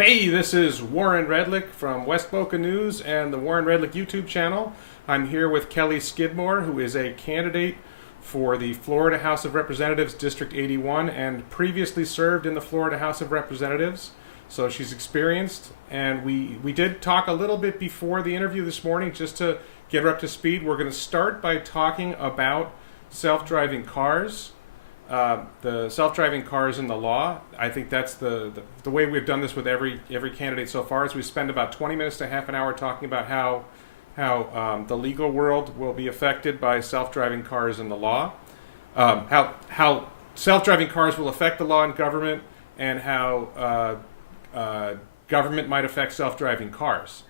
Hey, this is Warren Redlick from West Boca News and the Warren Redlick YouTube channel. I'm here with Kelly Skidmore, who is a candidate for the Florida House of Representatives, District 81, and previously served in the Florida House of Representatives. So she's experienced, and we did talk a little bit before the interview this morning just to get her up to speed. We're going to start by talking about self-driving cars. The self-driving cars in the law. I think that's the way we've done this with every candidate so far. Is we spend about 20 minutes to half an hour talking about how the legal world will be affected by self-driving cars in the law, how self-driving cars will affect the law and government, and how government might affect self-driving cars.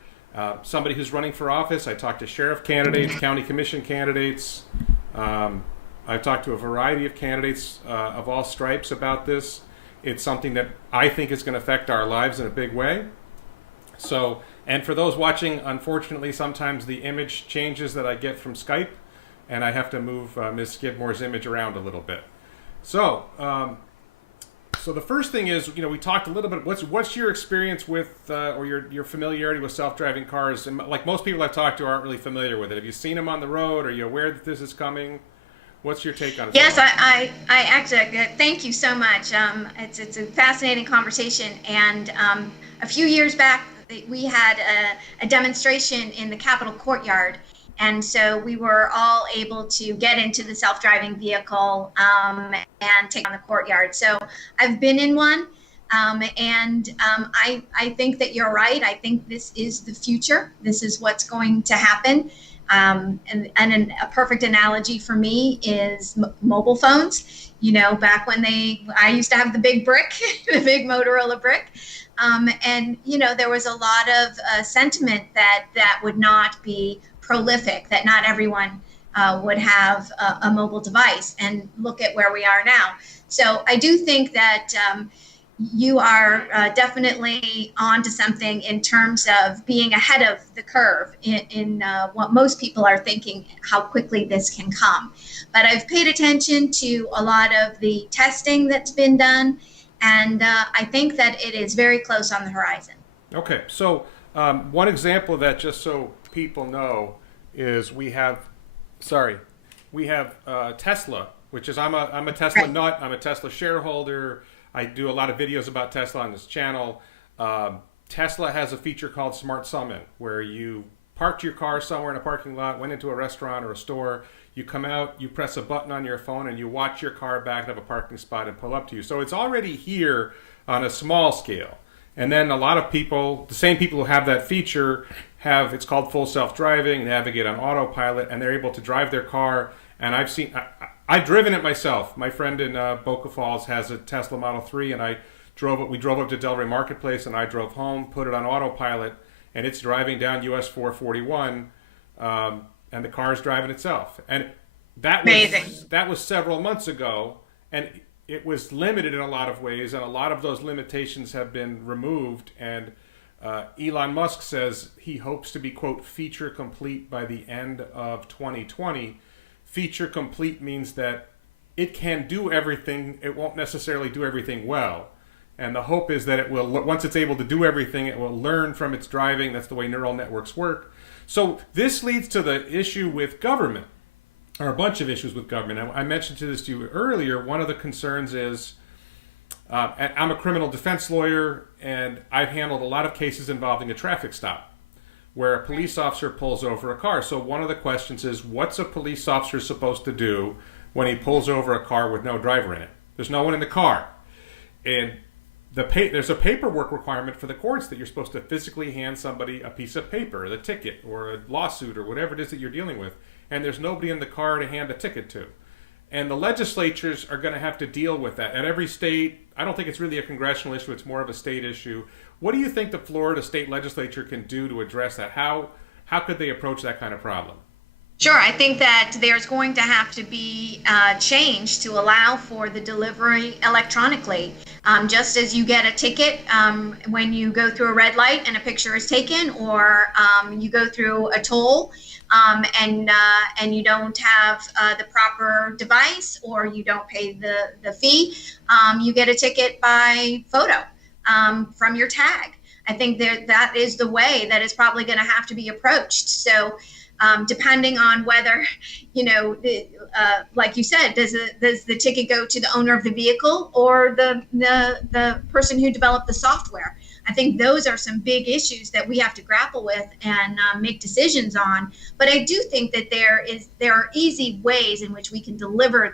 Somebody who's running for office. I talked to sheriff candidates, county commission candidates. I've talked to a variety of candidates of all stripes about this. It's something that I think is going to affect our lives in a big way. So, and for those watching, unfortunately, sometimes the image changes that I get from Skype, and I have to move Ms. Skidmore's image around a little bit. So, so the first thing is, we talked a little bit. What's your experience with, or your familiarity with self-driving cars? And like most people I've talked to aren't really familiar with it. Have you seen them on the road? Are you aware that this is coming? What's your take on it? Yes, I actually, thank you so much. It's a fascinating conversation. And a few years back, we had a demonstration in the Capitol courtyard. And so we were all able to get into the self-driving vehicle and take on the courtyard. So I've been in one. I think that you're right. I think this is the future. This is what's going to happen. And a perfect analogy for me is mobile phones. Back when I used to have the big brick, the big Motorola brick. There was a lot of sentiment that would not be prolific, that not everyone would have a mobile device. And look at where we are now. So I do think that you are definitely on to something in terms of being ahead of the curve in what most people are thinking, how quickly this can come. But I've paid attention to a lot of the testing that's been done, and I think that it is very close on the horizon. Okay, so one example of that, just so people know, is we have Tesla, which is I'm a Tesla Right. nut. I'm a Tesla shareholder. I do a lot of videos about Tesla on this channel. Tesla has a feature called Smart Summon, where you parked your car somewhere in a parking lot, went into a restaurant or a store, you come out, you press a button on your phone, and you watch your car back out of a parking spot and pull up to you. So it's already here on a small scale. And then a lot of people, the same people who have that feature, it's called full self-driving, navigate on autopilot, and they're able to drive their car. And I've driven it myself. My friend in Boca Falls has a Tesla Model 3, and we drove up to Delray Marketplace, and I drove home, put it on autopilot, and it's driving down US 441, and the car's driving itself. And that was several months ago, and it was limited in a lot of ways, and a lot of those limitations have been removed. And Elon Musk says he hopes to be, quote, feature complete by the end of 2020. Feature complete means that it can do everything. It won't necessarily do everything well. And the hope is that it will, once it's able to do everything, it will learn from its driving. That's the way neural networks work. So this leads to the issue with government, or a bunch of issues with government. I mentioned this to you earlier. One of the concerns is, I'm a criminal defense lawyer, and I've handled a lot of cases involving a traffic stop, where a police officer pulls over a car. So one of the questions is, what's a police officer supposed to do when he pulls over a car with no driver in it? There's no one in the car. And there's a paperwork requirement for the courts that you're supposed to physically hand somebody a piece of paper, the ticket, or a lawsuit, or whatever it is that you're dealing with. And there's nobody in the car to hand a ticket to. And the legislatures are going to have to deal with that. At every state, I don't think it's really a congressional issue, it's more of a state issue. What do you think the Florida state legislature can do to address that? How could they approach that kind of problem? Sure, I think that there's going to have to be change to allow for the delivery electronically. Just as you get a ticket when you go through a red light and a picture is taken, or you go through a toll and you don't have the proper device, or you don't pay the fee, you get a ticket by photo from your tag. I think that is the way that is probably going to have to be approached. So depending on whether, like you said, does the ticket go to the owner of the vehicle or the person who developed the software? I think those are some big issues that we have to grapple with and make decisions on. But I do think that there are easy ways in which we can deliver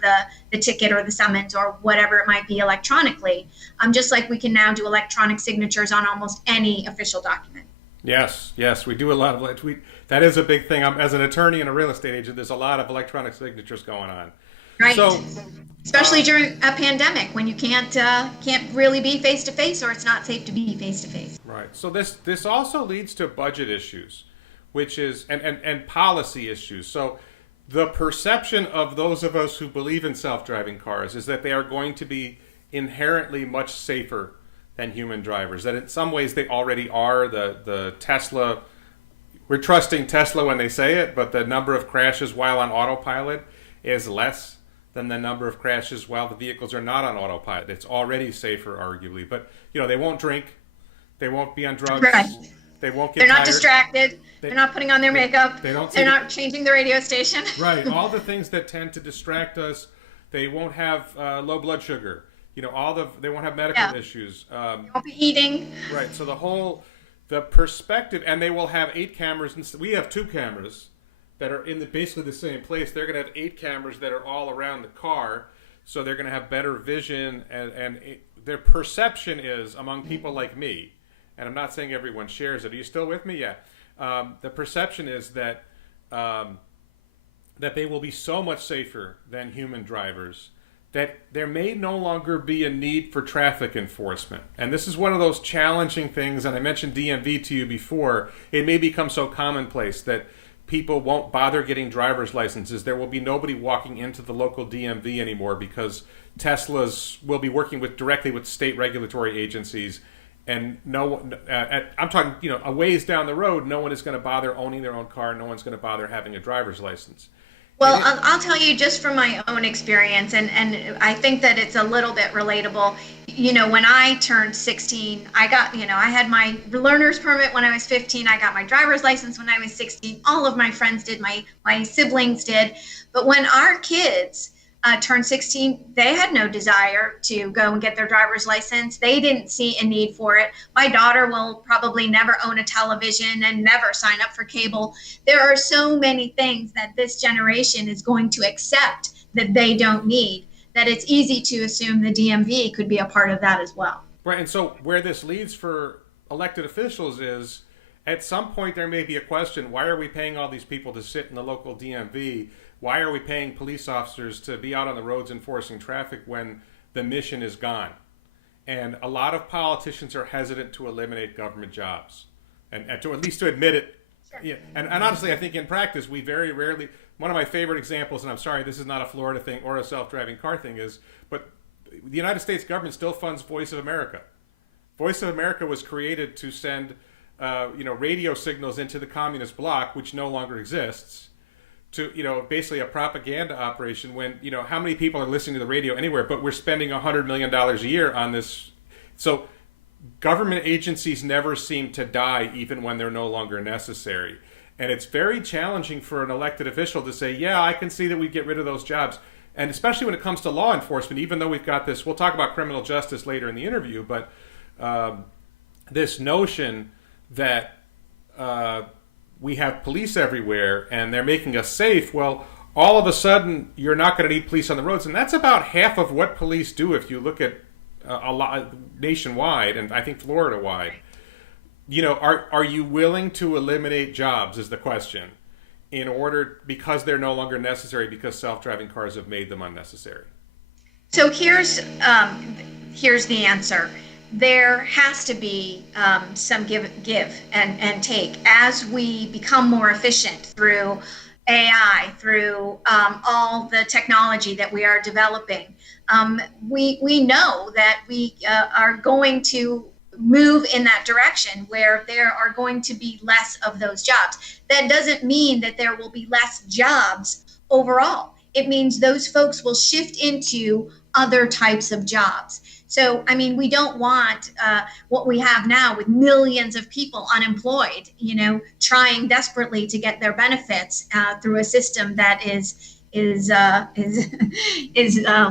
the ticket or the summons or whatever it might be electronically, just like we can now do electronic signatures on almost any official document. Yes, we do a lot of that is a big thing. As an attorney and a real estate agent, there's a lot of electronic signatures going on. Right. So, especially during a pandemic when you can't really be face to face, or it's not safe to be face to face. Right. So this also leads to budget issues, which is and policy issues. So the perception of those of us who believe in self-driving cars is that they are going to be inherently much safer than human drivers. That in some ways they already are. The Tesla, we're trusting Tesla when they say it, but the number of crashes while on autopilot is less than the number of crashes while the vehicles are not on autopilot. It's already safer, arguably. But, they won't drink. They won't be on drugs. Right. They won't get They're not tired. They're not putting on their makeup. They're not changing the radio station. Right. All the things that tend to distract us. They won't have low blood sugar. They won't have medical issues. They won't be eating. Right. So the perspective, and they will have 8 cameras. We have 2 cameras that are in basically the same place. They're going to have 8 cameras that are all around the car, so they're going to have better vision, and their perception is, among people like me, and I'm not saying everyone shares it. Are you still with me? Yeah. The perception is that they will be so much safer than human drivers that there may no longer be a need for traffic enforcement. And this is one of those challenging things, and I mentioned DMV to you before. It may become so commonplace that people won't bother getting driver's licenses. There will be nobody walking into the local DMV anymore because Teslas will be working directly with state regulatory agencies, and I'm talking, a ways down the road, no one is going to bother owning their own car. No one's going to bother having a driver's license. Well, I'll tell you just from my own experience, and I think that it's a little bit relatable. When I turned 16, I had my learner's permit when I was 15. I got my driver's license when I was 16. All of my friends did, my siblings did. But when our kids turned 16, they had no desire to go and get their driver's license. They didn't see a need for it. My daughter will probably never own a television and never sign up for cable. There are so many things that this generation is going to accept that they don't need, that it's easy to assume the DMV could be a part of that as well. Right, and so where this leads for elected officials is, at some point there may be a question, why are we paying all these people to sit in the local DMV? Why are we paying police officers to be out on the roads enforcing traffic when the mission is gone? And a lot of politicians are hesitant to eliminate government jobs, and to at least to admit it. Sure. Yeah. And honestly, I think in practice, we very rarely, one of my favorite examples, and I'm sorry, this is not a Florida thing or a self-driving car thing, but the United States government still funds Voice of America. Voice of America was created to send radio signals into the communist bloc, which no longer exists, to basically a propaganda operation. When how many people are listening to the radio anywhere, but we're spending $100 million a year on this. So government agencies never seem to die, even when they're no longer necessary. And it's very challenging for an elected official to say, yeah, I can see that we get rid of those jobs. And especially when it comes to law enforcement, even though we've got this, we'll talk about criminal justice later in the interview, but this notion that we have police everywhere and they're making us safe, well, all of a sudden you're not going to need police on the roads. And that's about half of what police do if you look at a lot nationwide, and I think Florida-wide. Are you willing to eliminate jobs is the question, because they're no longer necessary, because self-driving cars have made them unnecessary? So here's the answer. There has to be some give and take as we become more efficient through AI, through all the technology that we are developing. We know that we are going to move in that direction where there are going to be less of those jobs. That doesn't mean that there will be less jobs overall. it means those folks will shift into other types of jobs. So, I mean, we don't want what we have now with millions of people unemployed, trying desperately to get their benefits through a system that is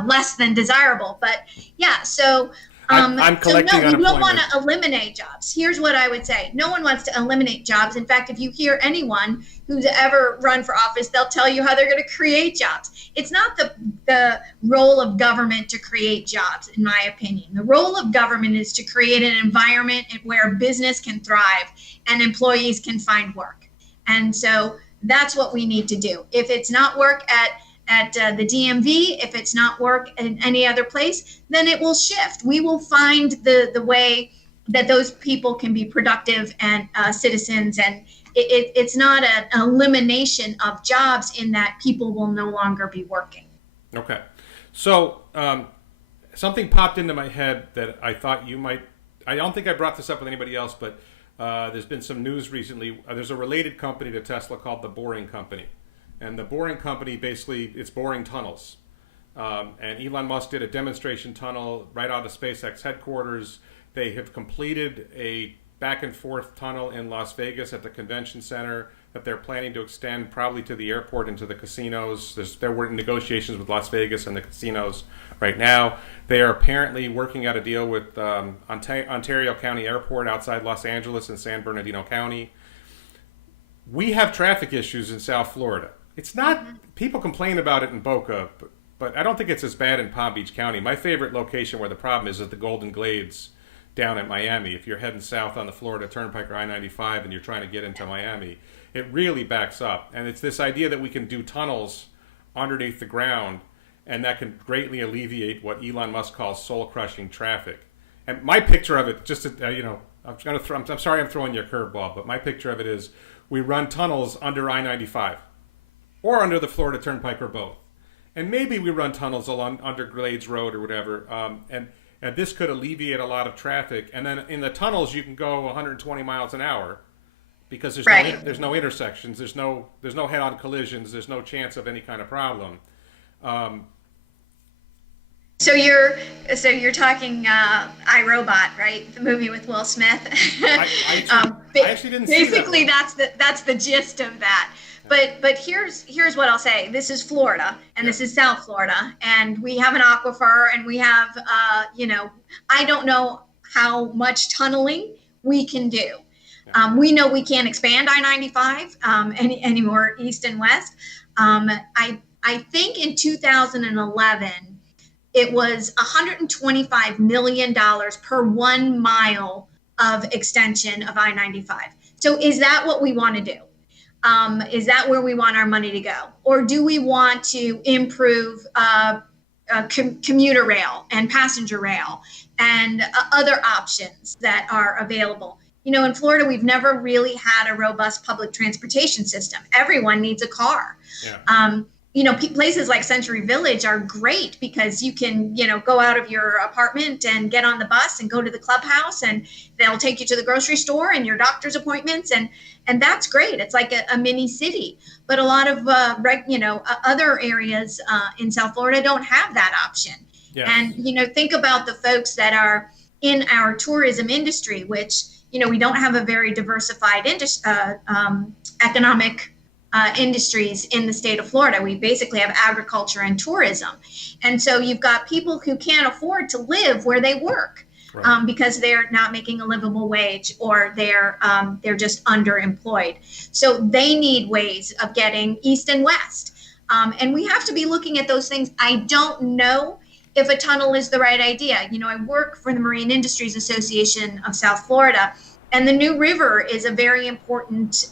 less than desirable. But yeah, so I'm collecting no, we don't want unemployment. to eliminate jobs. Here's what I would say. No one wants to eliminate jobs. In fact, if you hear anyone who's ever run for office, they'll tell you how they're going to create jobs. It's not the role of government to create jobs, in my opinion. The role of government is to create an environment where business can thrive and employees can find work. And so that's what we need to do. If it's not work at the DMV, if it's not work in any other place, then it will shift. We will find the way that those people can be productive and citizens. And it's not an elimination of jobs in that people will no longer be working. Okay. So something popped into my head that I thought you might, I don't think I brought this up with anybody else, but there's been some news recently. There's a related company to Tesla called the Boring Company. And the Boring Company, basically, it's boring tunnels. And Elon Musk did a demonstration tunnel right out of SpaceX headquarters. They have completed a back and forth tunnel in Las Vegas at the convention center that they're planning to extend probably to the airport and to the casinos. There were negotiations with Las Vegas and the casinos right now. They are apparently working out a deal with Ontario County Airport outside Los Angeles and San Bernardino County. We have traffic issues in South Florida. It's not, people complain about it in Boca, but I don't think it's as bad in Palm Beach County. My favorite location where the problem is the Golden Glades down at Miami. If you're heading south on the Florida Turnpike or I-95 and you're trying to get into Miami, it really backs up. And it's this idea that we can do tunnels underneath the ground, and that can greatly alleviate what Elon Musk calls soul-crushing traffic. And my picture of it, just to, I'm sorry I'm throwing you a curveball, but my picture of it is we run tunnels under I-95 or under the Florida Turnpike or both. And maybe we run tunnels along under Glades Road or whatever. And this could alleviate a lot of traffic. And then in the tunnels, you can go 120 miles an hour because there's no intersections. There's no head-on collisions. There's no chance of any kind of problem. So you're talking iRobot, right? The movie with Will Smith. I actually didn't see that. Basically, that's the gist of that. But here's what I'll say. This is Florida, and this is South Florida, and we have an aquifer, and we have I don't know how much tunneling we can do. We know we can't expand I-95 any more east and west. I think in 2011 it was $125 million per 1 mile of extension of I-95. So is that what we want to do? Is that where we want our money to go? Or do we want to improve commuter rail and passenger rail and other options that are available? In Florida, we've never really had a robust public transportation system. Everyone needs a car. Yeah. Places like Century Village are great because you can, go out of your apartment and get on the bus and go to the clubhouse, and they'll take you to the grocery store and your doctor's appointments, and that's great. It's like a mini city. But a lot of other areas in South Florida don't have that option. Yeah. And think about the folks that are in our tourism industry, which we don't have a very diversified economic industries in the state of Florida. We basically have agriculture and tourism. And so you've got people who can't afford to live where they work, right, because they're not making a livable wage, or they're just underemployed. So they need ways of getting east and west. And we have to be looking at those things. I don't know if a tunnel is the right idea. I work for the Marine Industries Association of South Florida, and the New River is a very important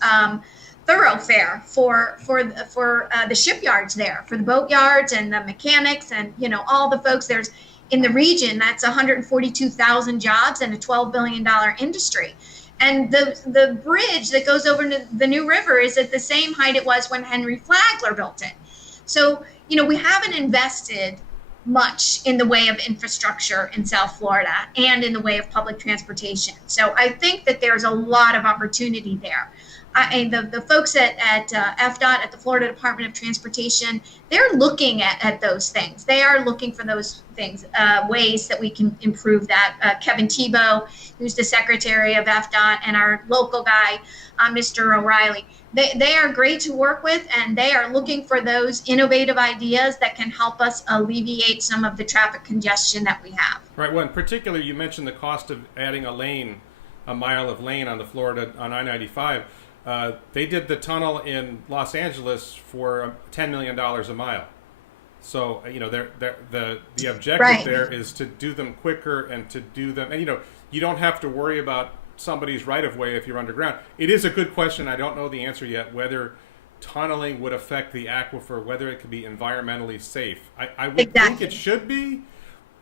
thoroughfare for the shipyards there, for the boat yards and the mechanics and all the folks there's in the region. That's 142,000 jobs and a $12 billion industry. And the bridge that goes over to the New River is at the same height it was when Henry Flagler built it. So we haven't invested much in the way of infrastructure in South Florida and in the way of public transportation. So I think that there's a lot of opportunity there. the folks at FDOT, at the Florida Department of Transportation, they're looking at those things. They are looking for those things, ways that we can improve that. Kevin Tebow, who's the secretary of FDOT, and our local guy, Mr. O'Reilly, they are great to work with, and they are looking for those innovative ideas that can help us alleviate some of the traffic congestion that we have. Right. Well, in particular, you mentioned the cost of adding a mile of lane on the Florida on I-95. They did the tunnel in Los Angeles for $10 million a mile. So, the objective Right. there is to do them quicker and to do them, and you don't have to worry about somebody's right of way if you're underground. It is a good question. I don't know the answer yet, whether tunneling would affect the aquifer, whether it could be environmentally safe. I would think it should be,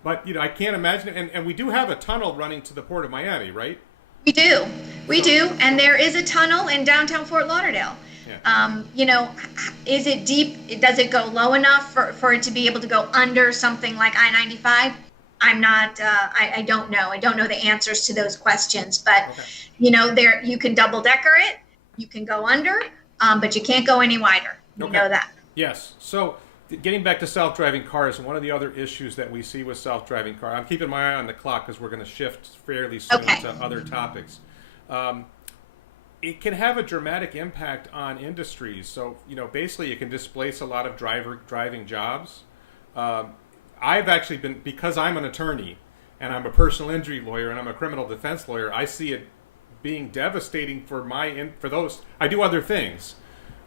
but I can't imagine it. And we do have a tunnel running to the Port of Miami, right? We do. And there is a tunnel in downtown Fort Lauderdale. Yeah. Is it deep? Does it go low enough for it to be able to go under something like I-95? I'm not, I don't know. I don't know the answers to those questions, but okay. There, you can double decker it, you can go under, but you can't go any wider. You know that. Yes. So getting back to self-driving cars, one of the other issues that we see with self-driving cars, I'm keeping my eye on the clock because we're going to shift fairly soon to other topics. It can have a dramatic impact on industries. So, basically it can displace a lot of driving jobs. I've actually been, because I'm an attorney and I'm a personal injury lawyer and I'm a criminal defense lawyer, I see it being devastating for those. I do other things.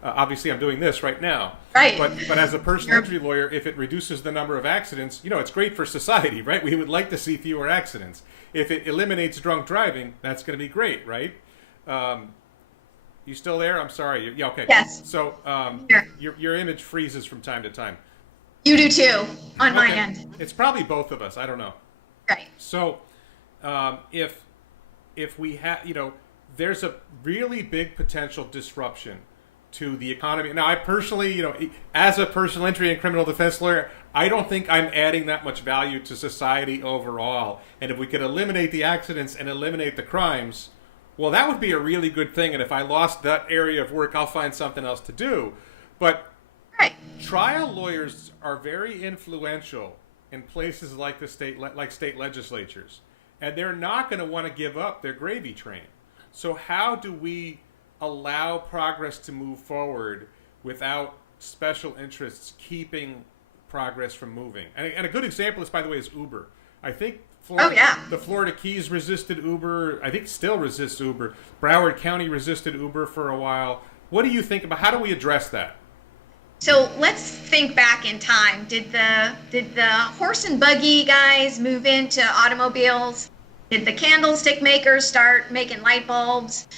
Obviously, I'm doing this right now. Right. But as a personal injury lawyer, if it reduces the number of accidents, it's great for society, right? We would like to see fewer accidents. If it eliminates drunk driving, that's going to be great, right? You still there? I'm sorry. Yeah. Okay. Yes. So your image freezes from time to time. You do too, on my end. It's probably both of us. I don't know. Right. So, if we have, there's a really big potential disruption to the economy. Now, I personally, as a personal injury and criminal defense lawyer, I don't think I'm adding that much value to society overall. And if we could eliminate the accidents and eliminate the crimes, well, that would be a really good thing. And if I lost that area of work, I'll find something else to do. But trial lawyers are very influential in places like state legislatures, and they're not going to want to give up their gravy train. So how do we allow progress to move forward without special interests keeping progress from moving? And a good example is, by the way, is Uber. I think the Florida Keys resisted Uber. I think still resists Uber. Broward County resisted Uber for a while. What do you think about how do we address that? So let's think back in time. Did the horse and buggy guys move into automobiles? Did the candlestick makers start making light bulbs?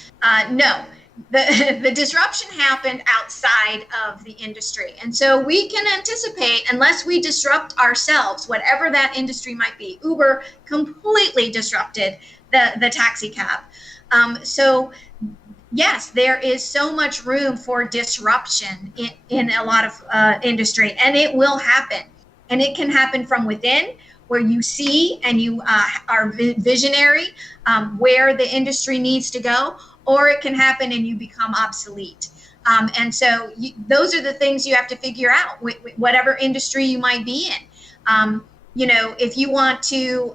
No. The disruption happened outside of the industry. And so we can anticipate, unless we disrupt ourselves, whatever that industry might be. Uber completely disrupted the taxi cab. So yes, there is so much room for disruption in a lot of industry, and it will happen. And it can happen from within, where you see and you are visionary where the industry needs to go, or it can happen and you become obsolete. And so those are the things you have to figure out, whatever industry you might be in. If you want to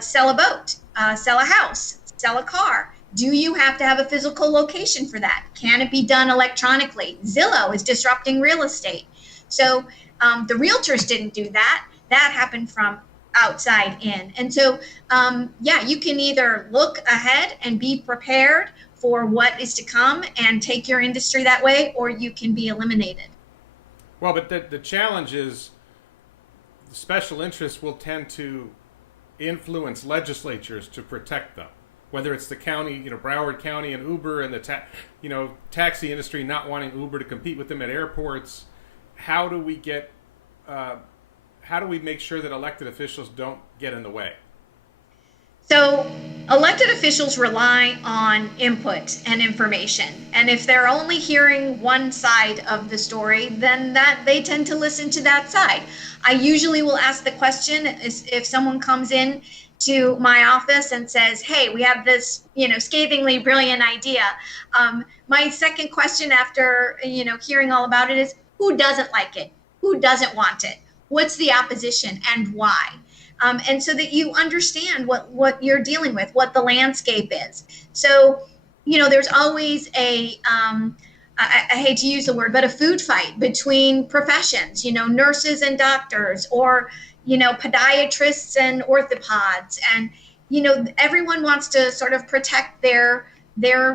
sell a boat, sell a house, sell a car, do you have to have a physical location for that? Can it be done electronically? Zillow is disrupting real estate. So the realtors didn't do that. That happened from outside in. And so, you can either look ahead and be prepared for what is to come and take your industry that way, or you can be eliminated. Well, but the challenge is the special interests will tend to influence legislatures to protect them. Whether it's the county, Broward County and Uber and the taxi industry not wanting Uber to compete with them at airports, how do we make sure that elected officials don't get in the way? So elected officials rely on input and information. And if they're only hearing one side of the story, then they tend to listen to that side. I usually will ask the question if someone comes in to my office and says, hey, we have this, scathingly brilliant idea, my second question after, hearing all about it is, who doesn't like it? Who doesn't want it? What's the opposition and why? And so that you understand what you're dealing with, what the landscape is. So, there's always I hate to use the word, but a food fight between professions, nurses and doctors, or, podiatrists and orthopods. And, everyone wants to sort of protect their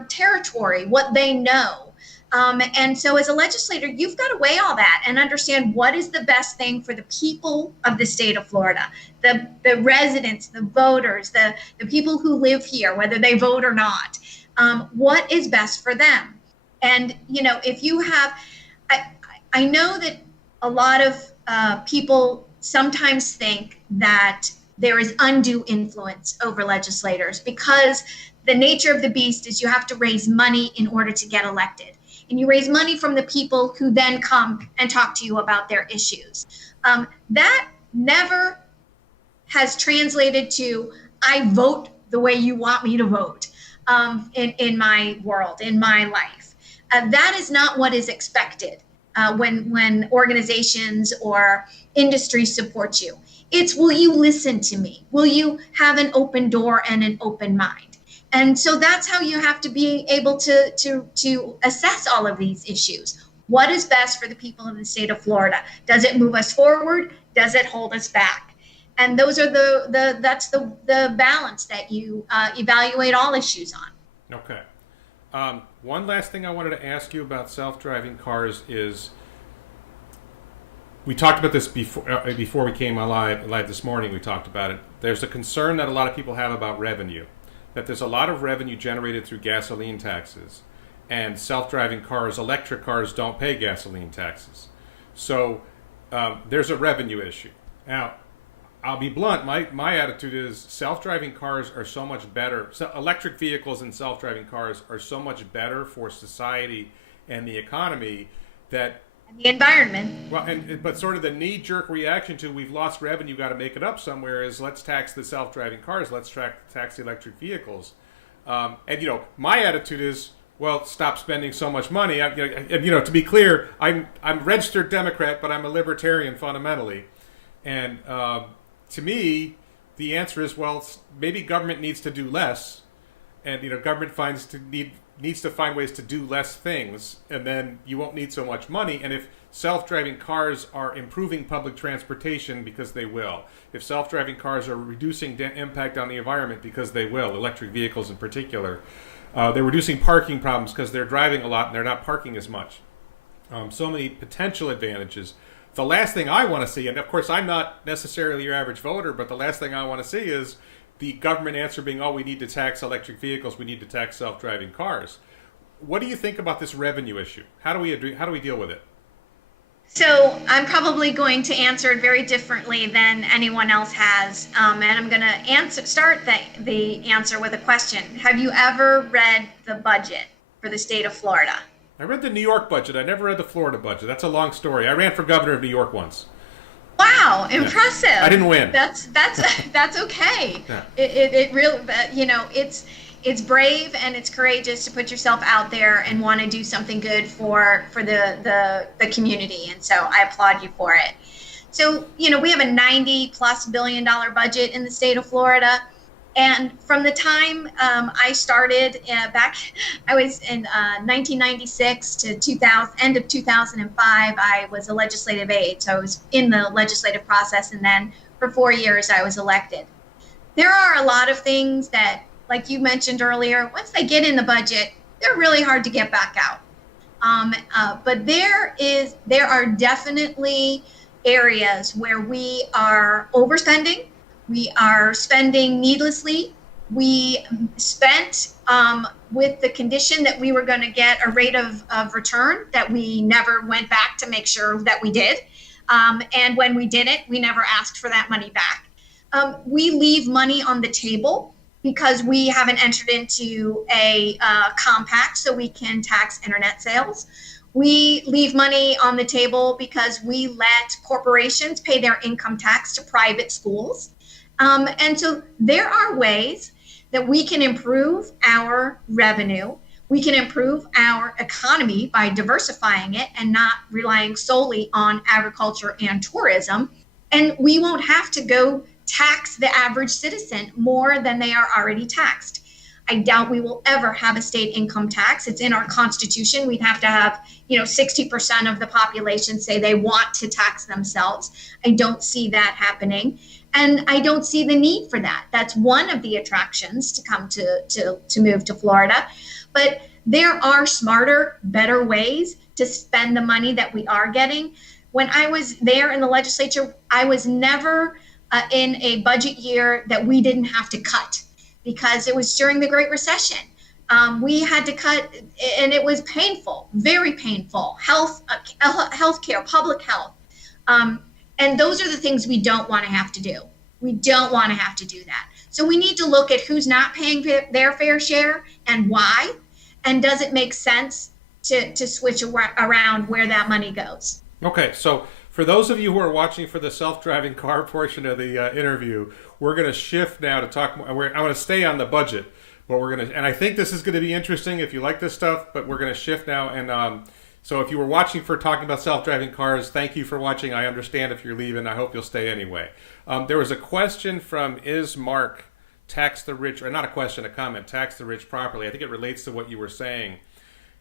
territory, what they know. And so as a legislator, you've got to weigh all that and understand what is the best thing for the people of the state of Florida, the residents, the voters, the people who live here, whether they vote or not. What is best for them? And, if you have, I know that a lot of people sometimes think that there is undue influence over legislators because the nature of the beast is you have to raise money in order to get elected. And you raise money from the people who then come and talk to you about their issues. That never has translated to, I vote the way you want me to vote in my world, in my life. That is not what is expected when organizations or industry support you. It's, will you listen to me? Will you have an open door and an open mind? And so that's how you have to be able to assess all of these issues. What is best for the people of the state of Florida? Does it move us forward? Does it hold us back? And those are that's the balance that you evaluate all issues on. Okay. One last thing I wanted to ask you about self-driving cars is, we talked about this before we came live this morning. We talked about it. There's a concern that a lot of people have about revenue, that there's a lot of revenue generated through gasoline taxes, and self-driving cars, electric cars, don't pay gasoline taxes. So there's a revenue issue. Now, I'll be blunt. My attitude is self-driving cars are so much better. So electric vehicles and self-driving cars are so much better for society and the economy that. And the environment. Well, but sort of the knee-jerk reaction to we've lost revenue, got to make it up somewhere, is let's tax the self-driving cars, let's tax the electric vehicles. And my attitude is, well, stop spending so much money. To be clear, I'm a registered Democrat, but I'm a libertarian fundamentally, and. To me, the answer is, well, maybe government needs to do less, and government needs to find ways to do less things, and then you won't need so much money. And if self-driving cars are improving public transportation, because they will, if self-driving cars are reducing impact on the environment, because they will, electric vehicles in particular, they're reducing parking problems because they're driving a lot and they're not parking as much. So many potential advantages. The last thing I want to see, and of course I'm not necessarily your average voter, but the last thing I want to see is the government answer being, oh, we need to tax electric vehicles, we need to tax self-driving cars. What do you think about this revenue issue? How do we deal with it? So I'm probably going to answer it very differently than anyone else has, and I'm going to start the answer with a question. Have you ever read the budget for the state of Florida? I read the New York budget. I never read the Florida budget. That's a long story. I ran for governor of New York once. Wow, impressive. Yeah. I didn't win. That's okay. Yeah. It really, it's brave and it's courageous to put yourself out there and want to do something good for the community. And so I applaud you for it. So, we have a $90+ billion budget in the state of Florida. And from the time I started I was in 1996 to 2000, end of 2005, I was a legislative aide. So I was in the legislative process, and then for 4 years I was elected. There are a lot of things that, like you mentioned earlier, once they get in the budget, they're really hard to get back out. But there are definitely areas where we are overspending. We are spending needlessly. We spent with the condition that we were going to get a rate of return that we never went back to make sure that we did. And when we didn't, we never asked for that money back. We leave money on the table because we haven't entered into a compact so we can tax internet sales. We leave money on the table because we let corporations pay their income tax to private schools. And so there are ways that we can improve our revenue. We can improve our economy by diversifying it and not relying solely on agriculture and tourism. And we won't have to go tax the average citizen more than they are already taxed. I doubt we will ever have a state income tax. It's in our Constitution. We'd have to have, 60% of the population say they want to tax themselves. I don't see that happening. And I don't see the need for that. That's one of the attractions to come to move to Florida. But there are smarter, better ways to spend the money that we are getting. When I was there in the legislature, I was never in a budget year that we didn't have to cut, because it was during the Great Recession. We had to cut, and it was painful, very painful. Healthcare, public health. And those are the things we don't want to have to do. We don't want to have to do that. So we need to look at who's not paying their fair share and why, and does it make sense to switch around where that money goes. Okay, so for those of you who are watching for the self-driving car portion of the interview, we're going to shift now to talk more. I want to stay on the budget, but and I think this is going to be interesting if you like this stuff, but we're going to shift now. And so if you were watching for talking about self-driving cars, thank you for watching. I understand if you're leaving. I hope you'll stay anyway. There was a question from Mark, tax the rich, or not a question, a comment, tax the rich properly. I think it relates to what you were saying.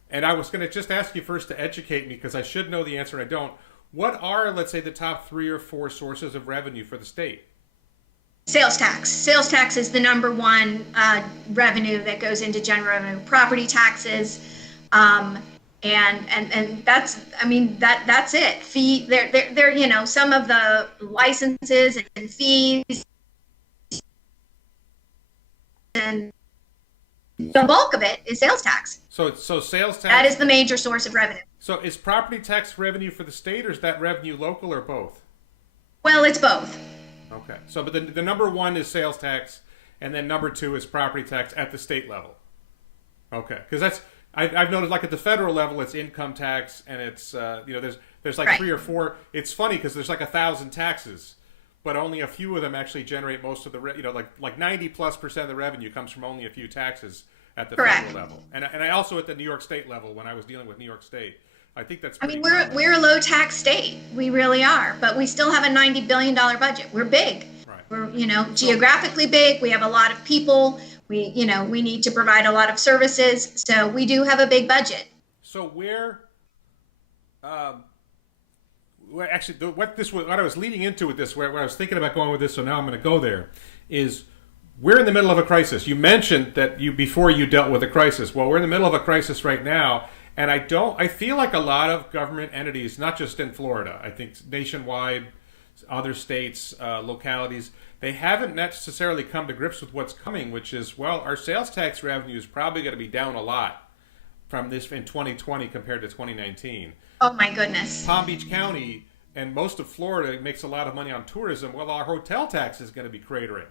And I was going to just ask you first to educate me, because I should know the answer and I don't. What are, let's say, the top 3 or 4 sources of revenue for the state? Sales tax. Sales tax is the number one revenue that goes into general revenue. Property taxes, and that's, that's it. Fee. They're some of the licenses and fees, and the bulk of it is sales tax. So sales tax. That is the major source of revenue. So is property tax revenue for the state, or is that revenue local, or both? Well, it's both. Okay. So, but the number 1 is sales tax, and then number 2 is property tax at the state level. Okay. Because that's, I've noticed, like at the federal level, it's income tax, and it's, there's like right. 3 or 4. It's funny because there's like 1,000 taxes, but only a few of them actually generate most of the, like 90+% of the revenue comes from only a few taxes at the Correct. federal level. And I also at the New York State level, when I was dealing with New York State, I think that's. We're a low tax state. We really are, but we still have a $90 billion budget. We're big. Right. We're geographically big. We have a lot of people. We need to provide a lot of services. So we do have a big budget. So what I was leading into with this, where I was thinking about going with this, so now I'm going to go there, is we're in the middle of a crisis. You mentioned that before you dealt with a crisis. Well, we're in the middle of a crisis right now. And I feel like a lot of government entities, not just in Florida, I think nationwide, other states, localities, they haven't necessarily come to grips with what's coming, which is, well, our sales tax revenue is probably going to be down a lot from this in 2020 compared to 2019. Oh, my goodness. Palm Beach County and most of Florida makes a lot of money on tourism. Well, our hotel tax is going to be cratering.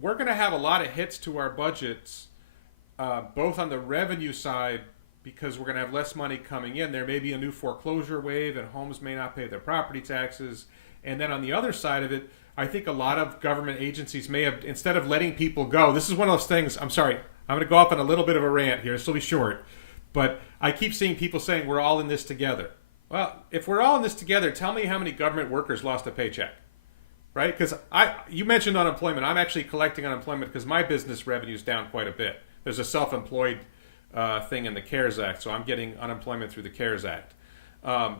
We're going to have a lot of hits to our budgets, both on the revenue side, because we're going to have less money coming in. There may be a new foreclosure wave, and homes may not pay their property taxes. And then on the other side of it, I think a lot of government agencies may have, instead of letting people go, this is one of those things, I'm sorry, I'm going to go off on a little bit of a rant here, this will be short, but I keep seeing people saying we're all in this together. Well, if we're all in this together, tell me how many government workers lost a paycheck, right? Because you mentioned unemployment. I'm actually collecting unemployment because my business revenue is down quite a bit. There's a self-employed thing in the CARES Act, so I'm getting unemployment through the CARES Act. I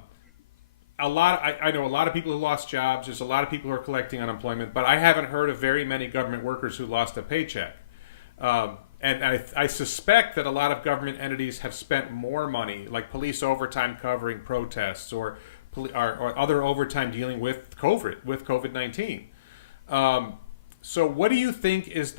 know a lot of people who lost jobs. There's a lot of people who are collecting unemployment, but I haven't heard of very many government workers who lost a paycheck. And I suspect that a lot of government entities have spent more money, like police overtime covering protests, or other overtime dealing with COVID-19. So what do you think is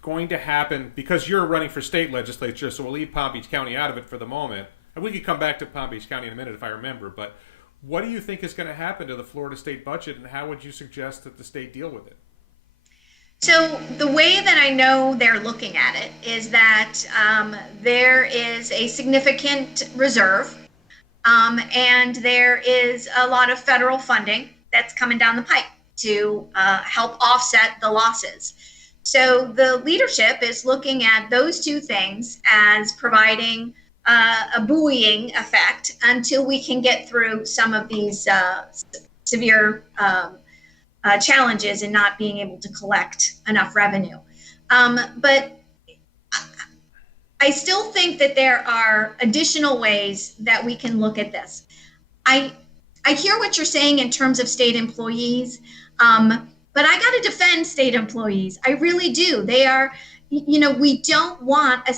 going to happen, because you're running for state legislature, so we'll leave Palm Beach County out of it for the moment, and we could come back to Palm Beach County in a minute if I remember, but what do you think is going to happen to the Florida state budget, and how would you suggest that the state deal with it? So the way that I know they're looking at it is that there is a significant reserve, and there is a lot of federal funding that's coming down the pipe. to help offset the losses. So the leadership is looking at those two things as providing a buoying effect until we can get through some of these severe challenges in not being able to collect enough revenue. But I still think that there are additional ways that we can look at this. I hear what you're saying in terms of state employees, but I got to defend state employees. I really do. They are, we don't want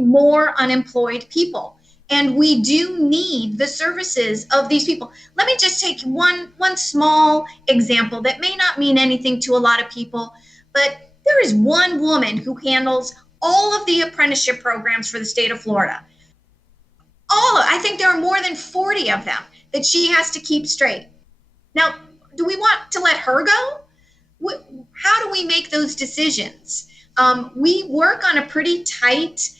more unemployed people. And we do need the services of these people. Let me just take one small example that may not mean anything to a lot of people, but there is one woman who handles all of the apprenticeship programs for the state of Florida. I think there are more than 40 of them that she has to keep straight. Now, do we want to let her go? How do we make those decisions? We work on a pretty tight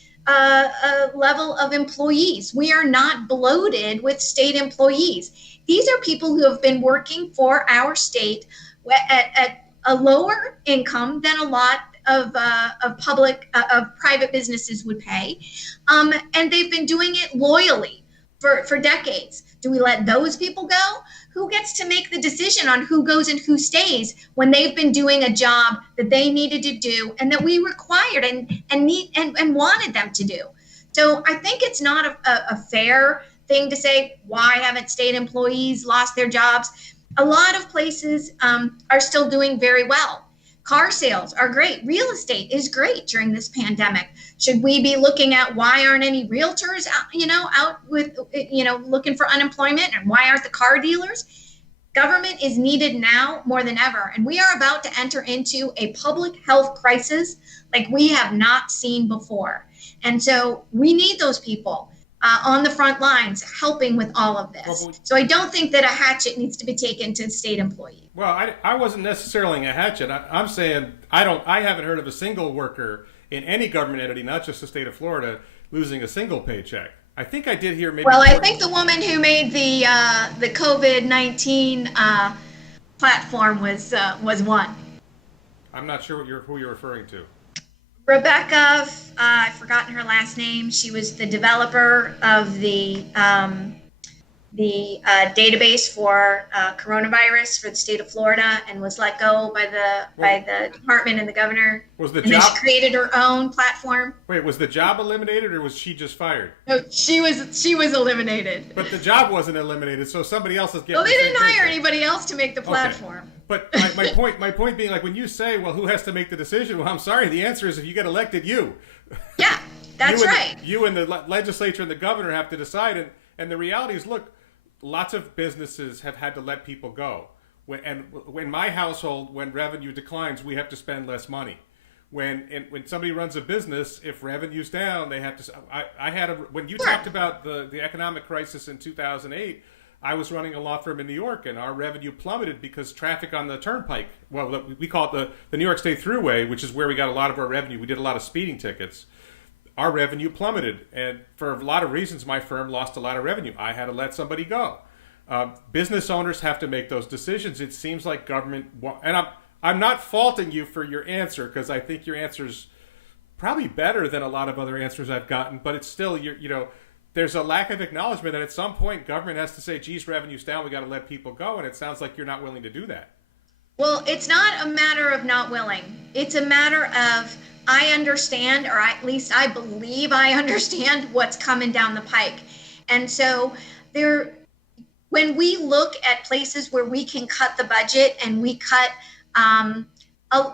level of employees. We are not bloated with state employees. These are people who have been working for our state at a lower income than a lot of private businesses would pay, and they've been doing it loyally for decades. Do we let those people go? Who gets to make the decision on who goes and who stays when they've been doing a job that they needed to do and that we required and wanted them to do? So I think it's not a fair thing to say, why haven't state employees lost their jobs? A lot of places are still doing very well. Car sales are great. Real estate is great during this pandemic. Should we be looking at why aren't any realtors out with, looking for unemployment, and why aren't the car dealers? Government is needed now more than ever. And we are about to enter into a public health crisis like we have not seen before. And so we need those people on the front lines helping with all of this. So I don't think that a hatchet needs to be taken to state employees. Well, I wasn't necessarily a hatchet. I'm saying I haven't heard of a single worker in any government entity, not just the state of Florida, losing a single paycheck. I think I did hear maybe. Well, I think the woman who made the COVID-19 platform was one. I'm not sure who you're referring to. Rebecca, I've forgotten her last name. She was the developer of the database for coronavirus for the state of Florida, and was let go by the department and the governor. Then she created her own platform. Wait, was the job eliminated, or was she just fired? No, she was eliminated. But the job wasn't eliminated, so somebody else is getting. Well, they didn't hire anybody else to make the platform. Okay. But my point being, like, when you say, well, who has to make the decision? Well, I'm sorry, the answer is if you get elected, you. Yeah, that's right. You and the legislature and the governor have to decide, and the reality is, look, lots of businesses have had to let people go. In my household, when revenue declines, we have to spend less money. When somebody runs a business, if revenue's down, they have to. When you talked about the economic crisis in 2008, I was running a law firm in New York, and our revenue plummeted because traffic on the turnpike, well, we call it the New York State Thruway, which is where we got a lot of our revenue. We did a lot of speeding tickets. Our revenue plummeted, and for a lot of reasons, my firm lost a lot of revenue. I had to let somebody go. Business owners have to make those decisions. It seems like government, and I'm not faulting you for your answer, because I think your answer's probably better than a lot of other answers I've gotten, but it's still, there's a lack of acknowledgement that at some point government has to say, geez, revenue's down, we got to let people go, and it sounds like you're not willing to do that. Well, it's not a matter of not willing. It's a matter of I understand, or at least I believe I understand what's coming down the pike. And so when we look at places where we can cut the budget, and we cut, a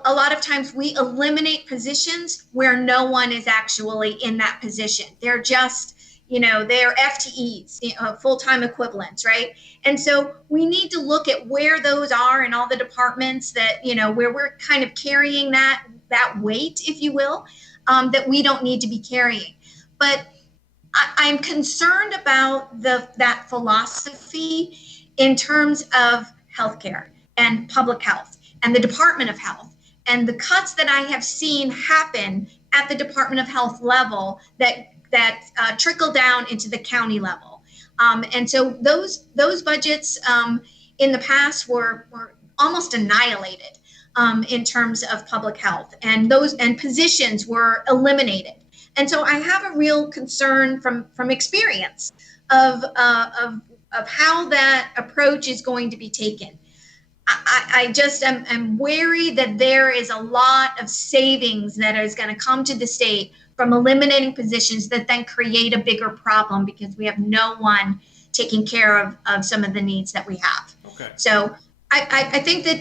lot of times we eliminate positions where no one is actually in that position. They're just, they're FTEs, full-time equivalents, right? And so we need to look at where those are in all the departments that, where we're kind of carrying that weight, if you will, that we don't need to be carrying. But I'm concerned about that philosophy in terms of healthcare and public health and the Department of Health, and the cuts that I have seen happen at the Department of Health level that trickle down into the county level. And so those budgets in the past were almost annihilated in terms of public health, and positions were eliminated. And so I have a real concern from experience of how that approach is going to be taken. I just am wary that there is a lot of savings that is going to come to the state from eliminating positions that then create a bigger problem because we have no one taking care of some of the needs that we have. Okay. So I think that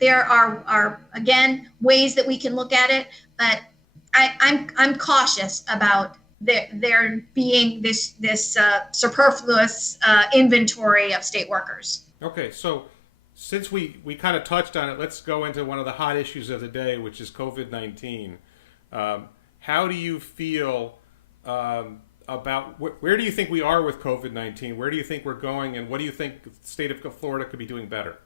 there are again ways that we can look at it, but I'm cautious about there being this superfluous inventory of state workers. Okay, so since we kind of touched on it, let's go into one of the hot issues of the day, which is COVID-19. How do you feel about where do you think we are with COVID-19? Where do you think we're going, and what do you think the state of Florida could be doing better?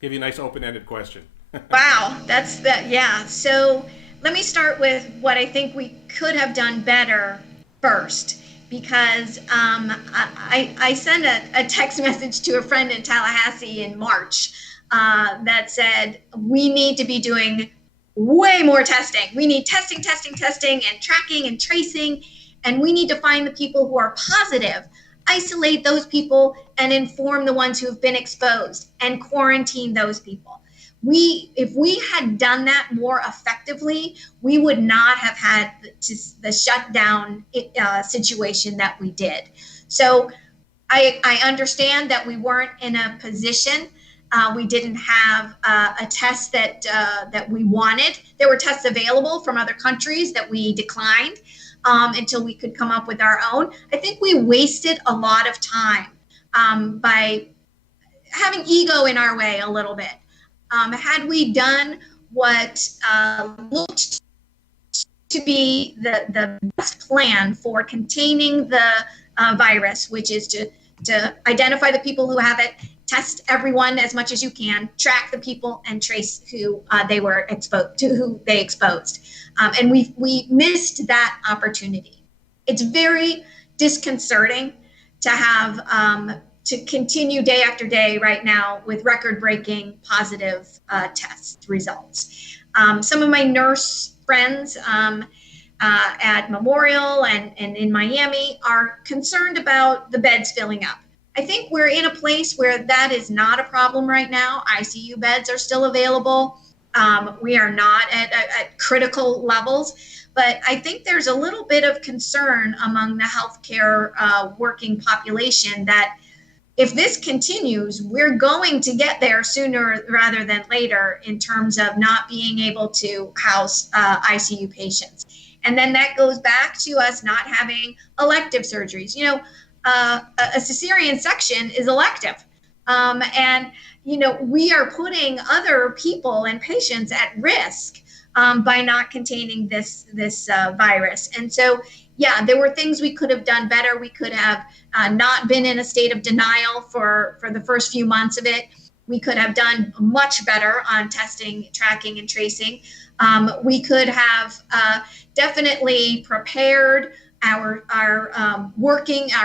Give you a nice open-ended question. Wow, that's that. Yeah. So let me start with what I think we could have done better first, because I sent a text message to a friend in Tallahassee in March that said we need to be doing way more testing. We need testing, and tracking and tracing, and we need to find the people who are positive, isolate those people, and inform the ones who have been exposed and quarantine those people. If we had done that more effectively, we would not have had the shutdown situation that we did. So I understand that we weren't in a position. We didn't have a test that we wanted. There were tests available from other countries that we declined until we could come up with our own. I think we wasted a lot of time by having ego in our way a little bit. Had we done what looked to be the best plan for containing the virus, which is to identify the people who have it, test everyone as much as you can, track the people, and trace who they were exposed to, who they exposed, and we missed that opportunity. It's very disconcerting to have to continue day after day right now with record-breaking positive test results. Some of my nurse friends at Memorial and in Miami are concerned about the beds filling up. I think we're in a place where that is not a problem right now. ICU beds are still available. We are not at critical levels, but I think there's a little bit of concern among the healthcare working population that if this continues, we're going to get there sooner rather than later in terms of not being able to house ICU patients. And then that goes back to us not having elective surgeries. You know, a cesarean section is elective. And, you know, we are putting other people and patients at risk by not containing this virus. And so, yeah, there were things we could have done better. We could have not been in a state of denial for the first few months of it. We could have done much better on testing, tracking, and tracing. We could have definitely prepared our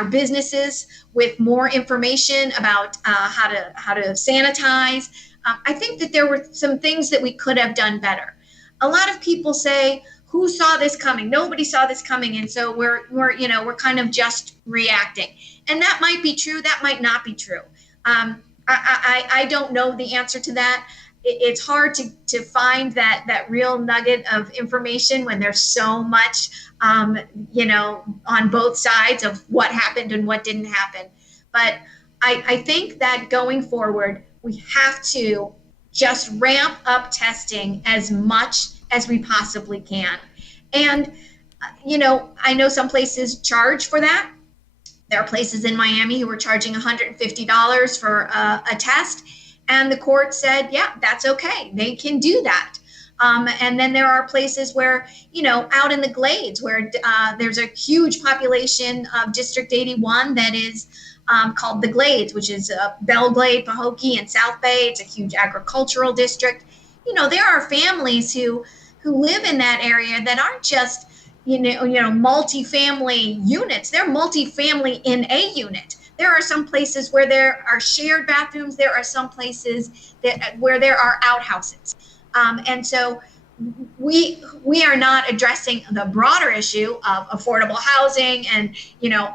businesses with more information about how to sanitize. I think that there were some things that we could have done better. A lot of people say, who saw this coming? Nobody saw this coming, and so we're kind of just reacting. And that might be true. That might not be true. I don't know the answer to that. It's hard to find that real nugget of information when there's so much, on both sides of what happened and what didn't happen. But I think that going forward, we have to just ramp up testing as much as we possibly can. And, I know some places charge for that. There are places in Miami who are charging $150 for a test. And the court said, yeah, that's okay. They can do that. And then there are places where, out in the Glades where there's a huge population of District 81 that is called the Glades, which is Belle Glade, Pahokee, and South Bay. It's a huge agricultural district. There are families who live in that area that aren't just, multifamily units. They're multifamily in a unit. There are some places where there are shared bathrooms. There are some places where there are outhouses. And so we are not addressing the broader issue of affordable housing and,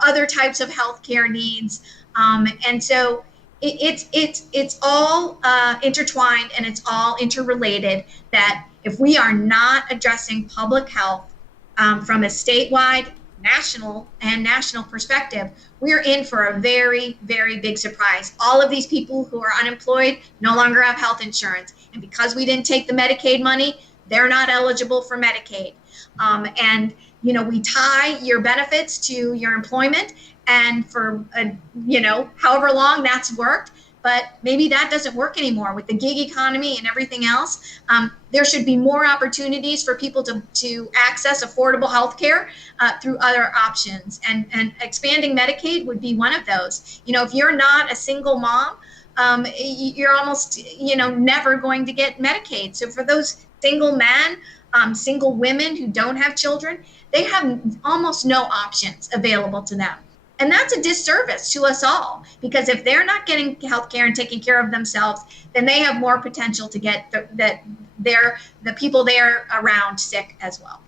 other types of healthcare needs. And so it's all intertwined, and it's all interrelated, that if we are not addressing public health from a statewide, national perspective, we're in for a very, very big surprise. All of these people who are unemployed no longer have health insurance. And because we didn't take the Medicaid money, they're not eligible for Medicaid. And, we tie your benefits to your employment, and for, however long that's worked, but maybe that doesn't work anymore with the gig economy and everything else. There should be more opportunities for people to access affordable health care through other options. And expanding Medicaid would be one of those. If you're not a single mom, you're almost, never going to get Medicaid. So for those single men, single women who don't have children, they have almost no options available to them. And that's a disservice to us all, because if they're not getting health care and taking care of themselves, then they have more potential to get the people they're around sick as well.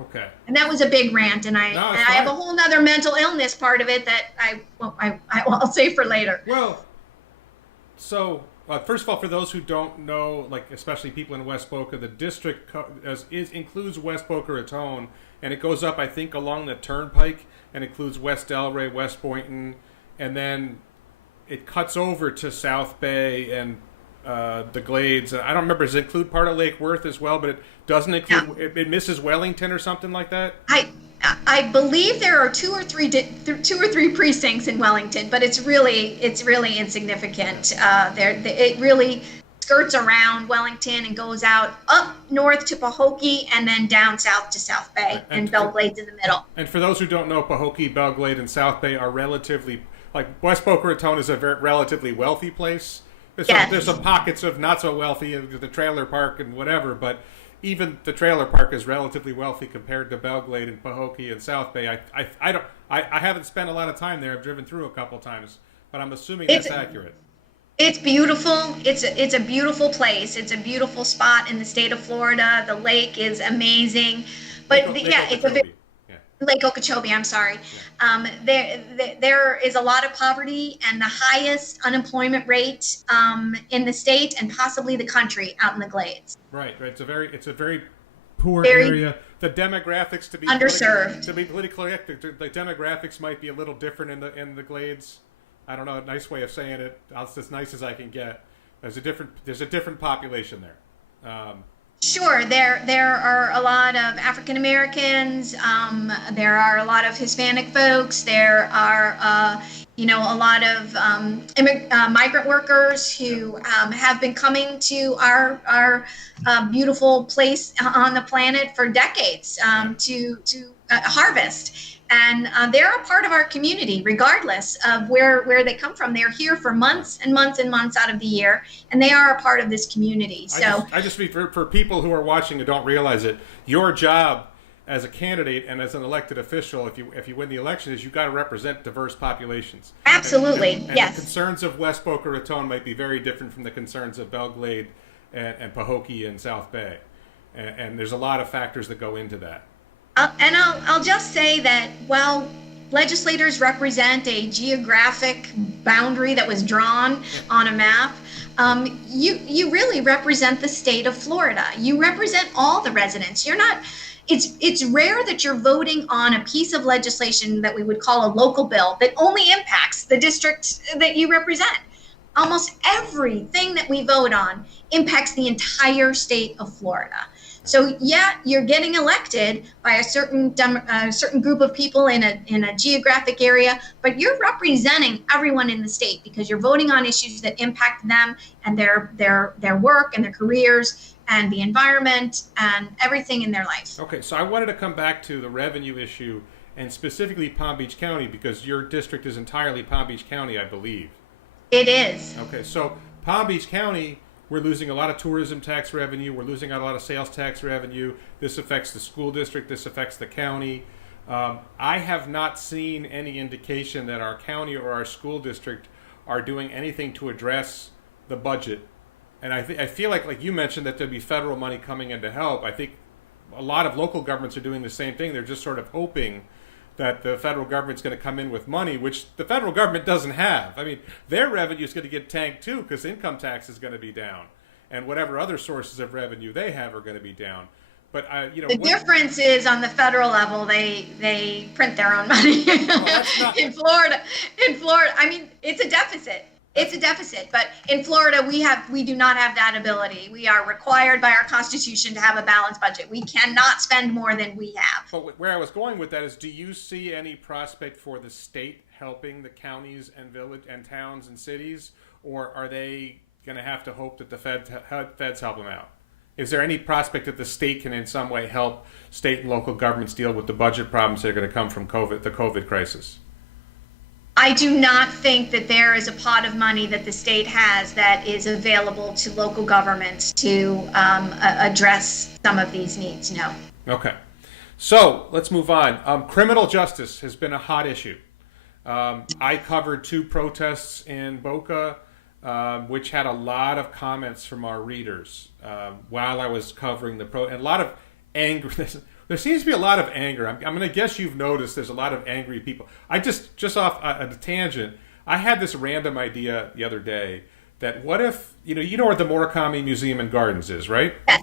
Okay. And that was a big rant, and I have a whole nother mental illness part of it that I'll save for later. Well, so first of all, for those who don't know, like especially people in West Boca, the district includes West Boca Raton, and it goes up, I think, along the turnpike, and includes West Delray, West Boynton, and then it cuts over to South Bay and the Glades. I don't remember, does it include part of Lake Worth as well? But it doesn't include, it misses Wellington or something like that? I believe there are two or three precincts in Wellington, but it's really insignificant. It really skirts around Wellington and goes out up north to Pahokee and then down south to South Bay, and Belle Glade's in the middle. And for those who don't know, Pahokee, Belle Glade, and South Bay are relatively, like West Boca Raton is a relatively wealthy place. There's some pockets of not so wealthy, the trailer park and whatever, but even the trailer park is relatively wealthy compared to Belle Glade and Pahokee and South Bay. I haven't spent a lot of time there. I've driven through a couple times, but I'm assuming that's accurate. It's beautiful. It's a beautiful place. It's a beautiful spot in the state of Florida. The lake is amazing, but Lake Okeechobee. I'm sorry. Yeah. There is a lot of poverty and the highest unemployment rate in the state and possibly the country out in the Glades. Right. It's a very poor area. The demographics, to be underserved. To be politically correct, the demographics might be a little different in the Glades. I don't know, a nice way of saying it. It's as nice as I can get. There's a different population there. Sure, there are a lot of African Americans. There are a lot of Hispanic folks. There are a lot of migrant workers who have been coming to our beautiful place on the planet for decades to harvest. And they're a part of our community, regardless of where they come from. They're here for months and months and months out of the year, and they are a part of this community. So I just for people who are watching and don't realize it, your job as a candidate and as an elected official, if you win the election, is you've got to represent diverse populations. Absolutely, and yes. The concerns of West Boca Raton might be very different from the concerns of Belle Glade and Pahokee and South Bay, and there's a lot of factors that go into that. And I'll just say that while legislators represent a geographic boundary that was drawn on a map, you really represent the state of Florida. You represent all the residents. You're not. It's rare that you're voting on a piece of legislation that we would call a local bill that only impacts the district that you represent. Almost everything that we vote on impacts the entire state of Florida. So yeah, you're getting elected by a certain group of people in a geographic area, but you're representing everyone in the state because you're voting on issues that impact them and their work and their careers and the environment and everything in their life. Okay, so I wanted to come back to the revenue issue and specifically Palm Beach County because your district is entirely Palm Beach County, I believe. It is. Okay, so Palm Beach County, we're losing a lot of tourism tax revenue. We're losing a lot of sales tax revenue. This affects the school district. This affects the county. I have not seen any indication that our county or our school district are doing anything to address the budget. And I feel like you mentioned that there'd be federal money coming in to help. I think a lot of local governments are doing the same thing. They're just sort of hoping that the federal government's going to come in with money, which the federal government doesn't have. I mean, their revenue is going to get tanked too because income tax is going to be down, and whatever other sources of revenue they have are going to be down. But the difference is on the federal level, they print their own money. Well, in Florida, I mean, it's a deficit. It's a deficit, but in Florida, we do not have that ability. We are required by our Constitution to have a balanced budget. We cannot spend more than we have. But where I was going with that is, do you see any prospect for the state helping the counties and village and towns and cities, or are they going to have to hope that the feds help them out? Is there any prospect that the state can in some way help state and local governments deal with the budget problems that are going to come from the COVID crisis? I do not think that there is a pot of money that the state has that is available to local governments to address some of these needs. No. Okay. So let's move on. Criminal justice has been a hot issue. I covered 2 protests in Boca, which had a lot of comments from our readers while I was covering and a lot of anger. There seems to be a lot of anger. I'm going to guess you've noticed there's a lot of angry people. I just off a tangent, I had this random idea the other day that what if, you know where the Murakami Museum and Gardens is, right? Yeah.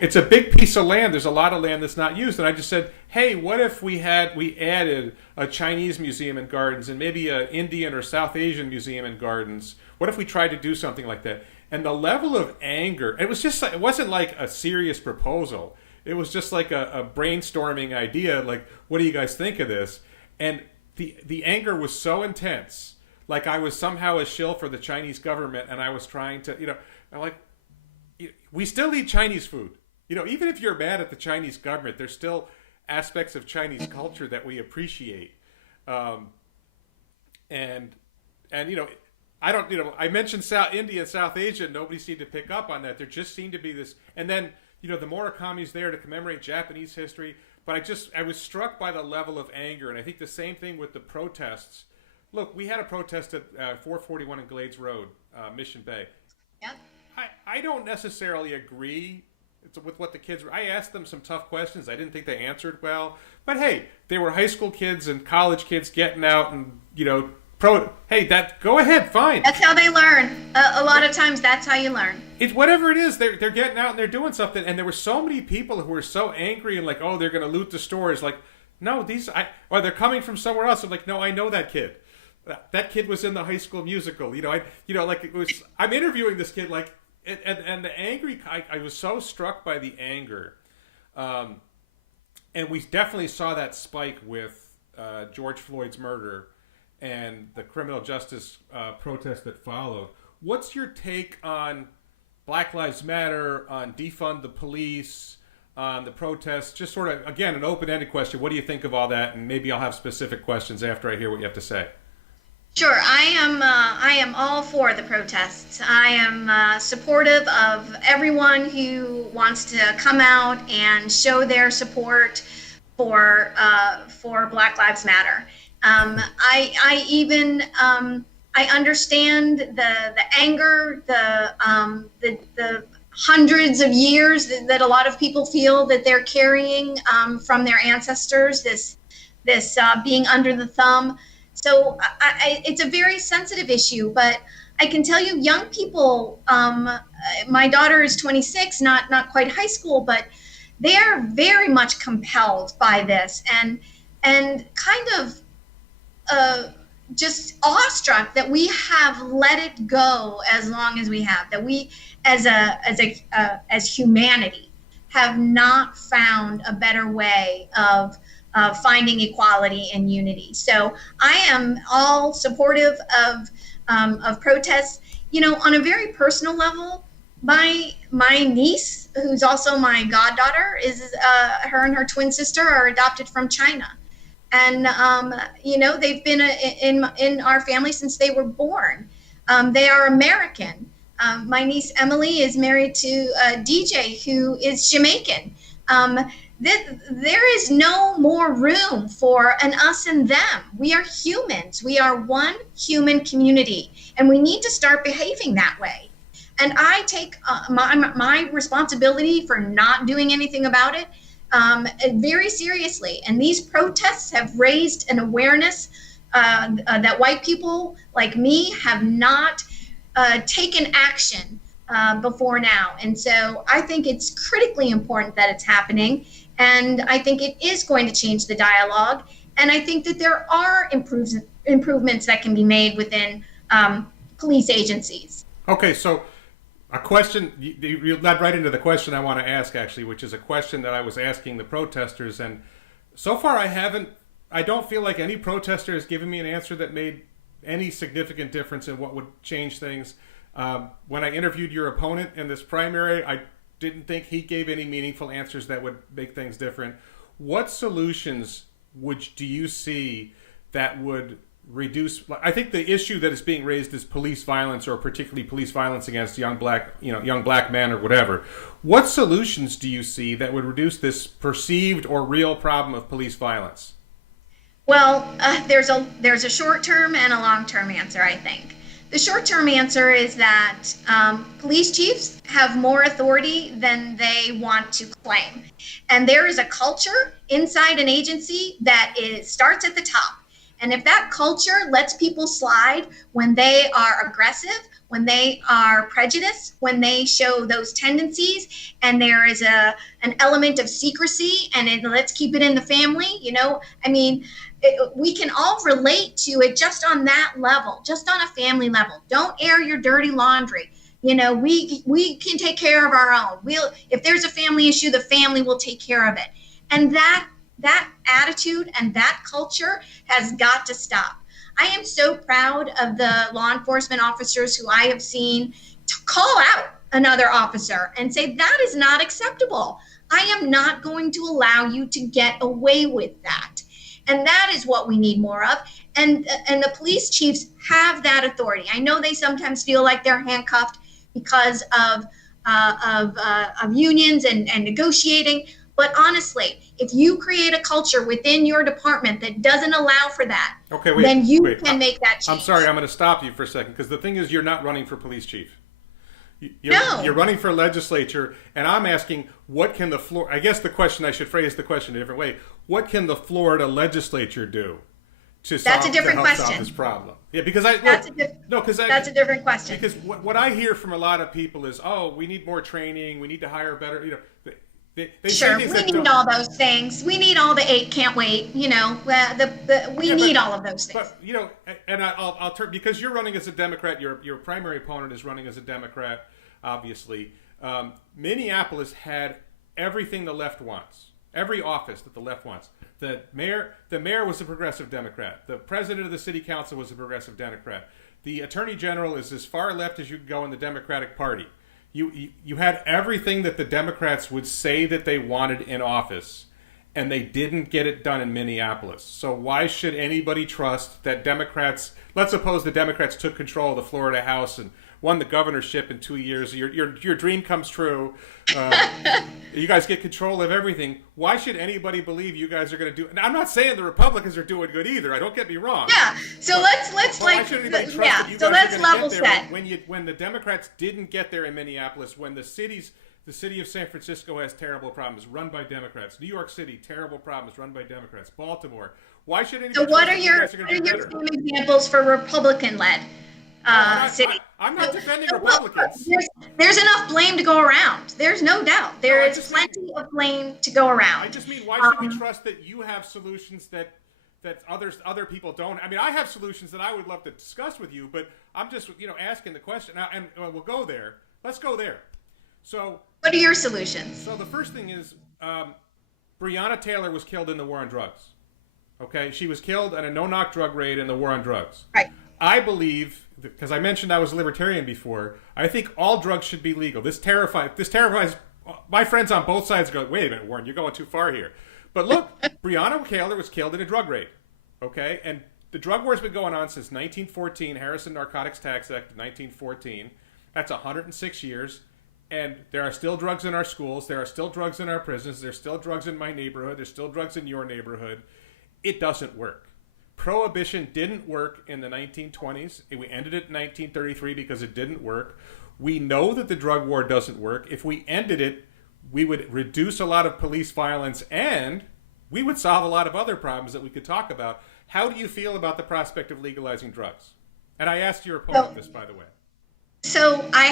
It's a big piece of land. There's a lot of land that's not used. And I just said, hey, what if we added a Chinese museum and gardens and maybe an Indian or South Asian museum and gardens? What if we tried to do something like that? And the level of anger, it wasn't like a serious proposal. It was just like a brainstorming idea, like, what do you guys think of this? And the anger was so intense, like I was somehow a shill for the Chinese government, and I was trying to, I'm like, we still eat Chinese food. Even if you're mad at the Chinese government, there's still aspects of Chinese culture that we appreciate. And I don't, I mentioned India and South Asia, nobody seemed to pick up on that. There just seemed to be this, and then, the Murakami's there to commemorate Japanese history, but I was struck by the level of anger, and I think the same thing with the protests. Look, we had a protest at 441 in Glades Road, Mission Bay. Yeah. I don't necessarily agree with what the kids were. I asked them some tough questions. I didn't think they answered well, but hey, they were high school kids and college kids getting out and, go ahead, fine. That's how they learn. A lot of times that's how you learn. It's whatever it is, they're getting out and they're doing something, and there were so many people who were so angry and like, oh, they're going to loot the stores. Like, no, they're coming from somewhere else. I'm like, no, I know that kid. That kid was in the High School Musical. I'm interviewing this kid, like, and the angry. I was so struck by the anger, and we definitely saw that spike with George Floyd's murder and the criminal justice protest that followed. What's your take on Black Lives Matter, on defund the police, on the protests? Just sort of, again, an open-ended question. What do you think of all that? And maybe I'll have specific questions after I hear what you have to say. Sure, I am all for the protests. I am supportive of everyone who wants to come out and show their support for Black Lives Matter. I understand the anger, the hundreds of years that a lot of people feel that they're carrying from their ancestors. This being under the thumb. So it's a very sensitive issue, but I can tell you, young people. My daughter is 26, not quite high school, but they are very much compelled by this and kind of just awestruck that we have let it go as long as we have. That we, as humanity, have not found a better way of finding equality and unity. So I am all supportive of protests. On a very personal level, my niece, who's also my goddaughter, is her and her twin sister are adopted from China, and they've been in our family since they were born. They are American. My niece Emily is married to a DJ who is Jamaican. There is no more room for an us and them. We are humans. We are one human community, and we need to start behaving that way. And I take my responsibility for not doing anything about it very seriously. And these protests have raised an awareness that white people like me have not taken action before now. And so I think it's critically important that it's happening. And I think it is going to change the dialogue. And I think that there are improvements that can be made within police agencies. Okay, so a question, you led right into the question I want to ask, actually, which is a question that I was asking the protesters. And so far I don't feel like any protester has given me an answer that made any significant difference in what would change things. When I interviewed your opponent in this primary, I didn't think he gave any meaningful answers that would make things different. What solutions do you see that would reduce? I think the issue that is being raised is police violence, or particularly police violence against young black men or whatever. What solutions do you see that would reduce this perceived or real problem of police violence? Well, there's a short-term and a long-term answer, I think. The short-term answer is that police chiefs have more authority than they want to claim. And there is a culture inside an agency that starts at the top. And if that culture lets people slide when they are aggressive, when they are prejudiced, when they show those tendencies, and there is an element of secrecy, and let's keep it in the family, we can all relate to it just on that level, just on a family level. Don't air your dirty laundry. We can take care of our own. If there's a family issue, the family will take care of it. And that attitude and that culture has got to stop. I am so proud of the law enforcement officers who I have seen to call out another officer and say, that is not acceptable. I am not going to allow you to get away with that. And that is what we need more of. And the police chiefs have that authority. I know they sometimes feel like they're handcuffed because of unions and negotiating. But honestly, if you create a culture within your department that doesn't allow for that, then you can make that change. I'm sorry, I'm going to stop you for a second, because the thing is, you're not running for police chief. You're running for legislature, and I'm asking, what can I guess the question, I should phrase the question a different way. What can the Florida legislature do to solve this problem? Yeah, because that's a different question. Because what I hear from a lot of people is, we need more training, we need to hire better, They sure, we need all those things. We need all the 8 can't wait. We need all of those things. But and I'll turn, because you're running as a Democrat. Your primary opponent is running as a Democrat, obviously. Minneapolis had everything the left wants, every office that the left wants. The mayor was a progressive Democrat. The president of the city council was a progressive Democrat. The attorney general is as far left as you can go in the Democratic Party. You had everything that the Democrats would say that they wanted in office, and they didn't get it done in Minneapolis. So why should anybody trust that Democrats, let's suppose the Democrats took control of the Florida House and won the governorship in 2 years, your dream comes true, you guys get control of everything. Why should anybody believe you guys are going to do it? Now, I'm not saying the Republicans are doing good either. Don't get me wrong. Yeah. So let's level set. When the Democrats didn't get there in Minneapolis, when the city of San Francisco has terrible problems run by Democrats. New York City, terrible problems run by Democrats. Baltimore. Why should anybody? So what are your examples for Republican-led cities? I'm not defending Republicans. There's enough blame to go around. There's no doubt. There is plenty of blame to go around. I just mean, why should we trust that you have solutions that other people don't? I mean, I have solutions that I would love to discuss with you, but I'm just asking the question. And we'll go there. Let's go there. So, what are your solutions? So the first thing is, Breonna Taylor was killed in the war on drugs. Okay, she was killed in a no-knock drug raid in the war on drugs. Right. I believe, because I mentioned I was a libertarian before, I think all drugs should be legal. This terrifies my friends on both sides. Go, wait a minute, Warren, you're going too far here. But look, Breonna Taylor was killed in a drug raid. Okay, and the drug war's been going on since 1914, Harrison Narcotics Tax Act of 1914. That's 106 years. And there are still drugs in our schools. There are still drugs in our prisons. There's still drugs in my neighborhood. There's still drugs in your neighborhood. It doesn't work. Prohibition didn't work in the 1920s. We ended it in 1933 because it didn't work. We know that the drug war doesn't work. If we ended it, we would reduce a lot of police violence and we would solve a lot of other problems that we could talk about. How do you feel about the prospect of legalizing drugs? And I asked your opponent this, by the way. So I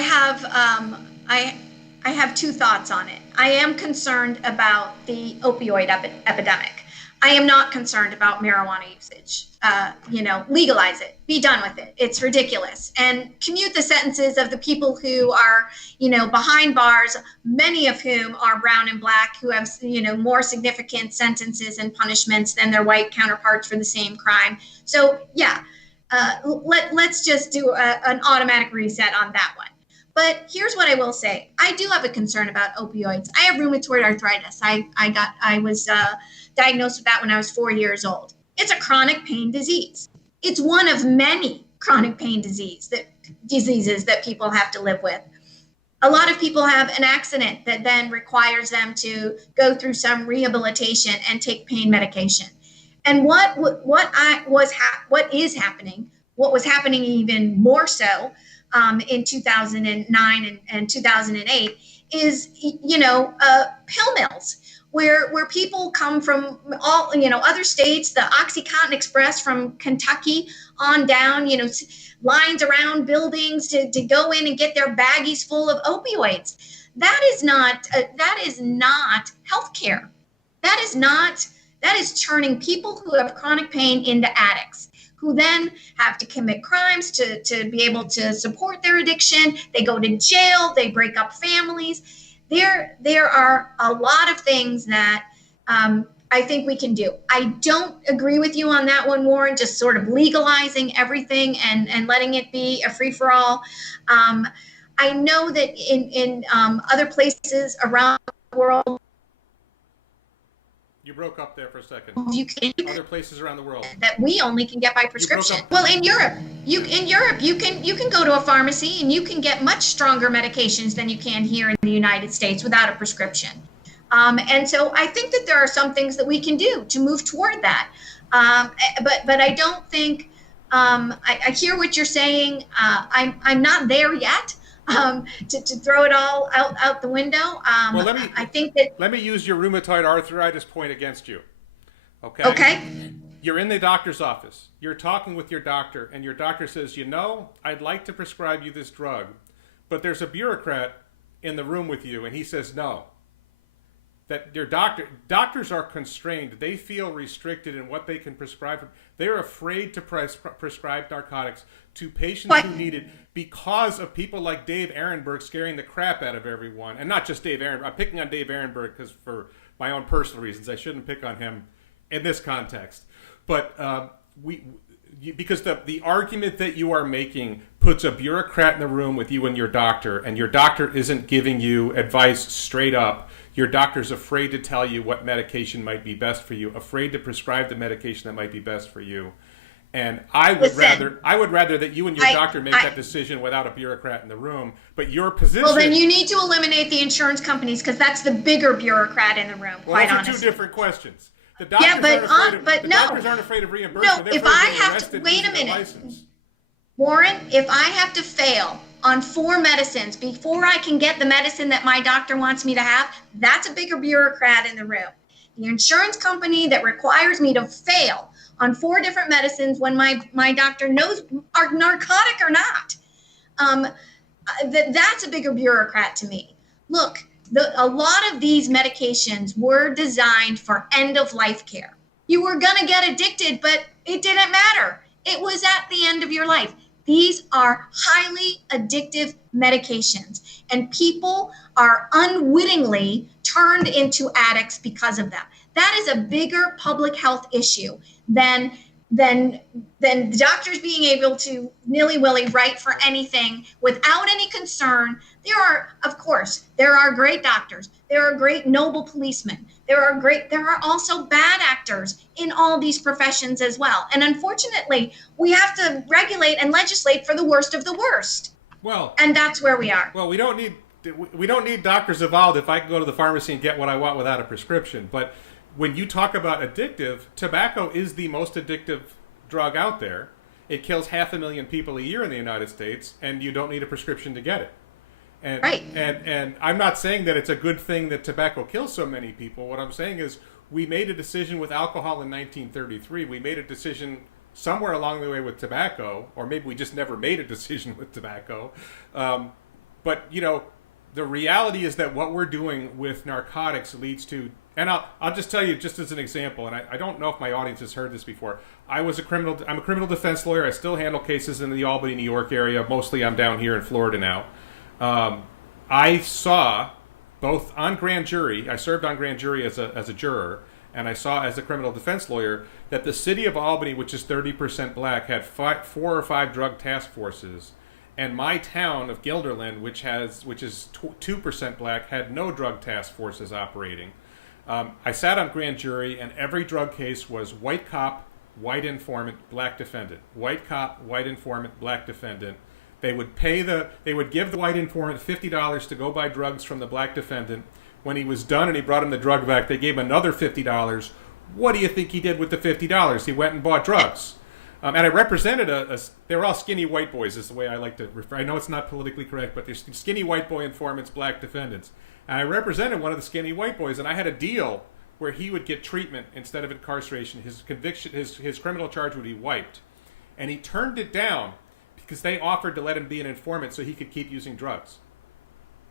have two thoughts on it. I am concerned about the opioid epidemic. I am not concerned about marijuana usage. Legalize it, be done with it. It's ridiculous. And commute the sentences of the people who are, behind bars, many of whom are brown and black, who have, more significant sentences and punishments than their white counterparts for the same crime. So yeah, let's just do an automatic reset on that one. But here's what I will say. I do have a concern about opioids. I have rheumatoid arthritis. I was diagnosed with that when I was 4 years old. It's a chronic pain disease. It's one of many chronic pain diseases that people have to live with. A lot of people have an accident that then requires them to go through some rehabilitation and take pain medication. And what was happening even more so in 2009 and 2008 is, pill mills. Where people come from all, other states, the OxyContin Express from Kentucky on down, lines around buildings to go in and get their baggies full of opioids. That is not healthcare. That is turning people who have chronic pain into addicts, who then have to commit crimes to be able to support their addiction. They go to jail, they break up families. There are a lot of things that I think we can do. I don't agree with you on that one, Warren, just sort of legalizing everything and letting it be a free-for-all. I know that in other places around the world, you broke up there for a second. Other places around the world that we only can get by prescription. Well, in Europe, you can go to a pharmacy and you can get much stronger medications than you can here in the United States without a prescription. And so I think that there are some things that we can do to move toward that. But I don't think I hear what you're saying. I'm not there yet. To throw it all out the window. Well, let me use your rheumatoid arthritis point against you. Okay. You're in the doctor's office. You're talking with your doctor, and your doctor says, I'd like to prescribe you this drug, but there's a bureaucrat in the room with you, and he says no. That your doctors are constrained. They feel restricted in what they can prescribe. They're afraid to prescribe narcotics to patients who need it because of people like Dave Ehrenberg scaring the crap out of everyone. And not just Dave Ehrenberg. I'm picking on Dave Ehrenberg because for my own personal reasons. I shouldn't pick on him in this context. But because the argument that you are making puts a bureaucrat in the room with you and your doctor isn't giving you advice straight up. Your doctor's afraid to tell you what medication might be best for you, afraid to prescribe the medication that might be best for you. And I would rather that you and your doctor make that decision without a bureaucrat in the room. But your position. Well, then you need to eliminate the insurance companies because that's the bigger bureaucrat in the room. Quite honestly. Those are two different questions. The doctors doctors aren't afraid of reimbursement. No, if I have to wait a minute, Warren, if I have to fail on 4 medicines before I can get the medicine that my doctor wants me to have, that's a bigger bureaucrat in the room. The insurance company that requires me to fail on 4 different medicines when my doctor knows are narcotic or not, that's a bigger bureaucrat to me. Look, a lot of these medications were designed for end-of-life care. You were going to get addicted, but it didn't matter. It was at the end of your life. These are highly addictive medications, and people are unwittingly turned into addicts because of them. That is a bigger public health issue than doctors being able to nilly-willy write for anything without any concern. There are great doctors. There are great noble policemen. There are also bad actors in all these professions as well. And unfortunately, we have to regulate and legislate for the worst of the worst. Well, and that's where we are. Well, we don't need we don't need Dr. Zavalda if I can go to the pharmacy and get what I want without a prescription. But when you talk about addictive, tobacco is the most addictive drug out there. It kills 500,000 people a year in the United States, and you don't need a prescription to get it. And, right. And I'm not saying that it's a good thing that tobacco kills so many people. What I'm saying is we made a decision with alcohol in 1933. We made a decision somewhere along the way with tobacco, or maybe we just never made a decision with tobacco. But, you know, the reality is that what we're doing with narcotics leads to, and I'll just tell you just as an example, and I don't know if my audience has heard this before. I'm a criminal defense lawyer. I still handle cases in the Albany, New York area. Mostly I'm down here in Florida now. I saw both on grand jury, I served on grand jury as a juror, and I saw as a criminal defense lawyer that the city of Albany, which is 30% black, had 4 or 5 drug task forces. And my town of Guilderland, which is 2% black, had no drug task forces operating. I sat on grand jury, and every drug case was white cop, white informant, black defendant. White cop, white informant, black defendant. They would give the white informant $50 to go buy drugs from the black defendant. When he was done and he brought him the drug back, they gave him another $50. What do you think he did with the $50? He went and bought drugs. And I represented they were all skinny white boys, is the way I like to refer. I know it's not politically correct, but they're skinny white boy informants, black defendants. And I represented one of the skinny white boys, and I had a deal where he would get treatment instead of incarceration. His conviction, his criminal charge would be wiped. And he turned it down because they offered to let him be an informant so he could keep using drugs.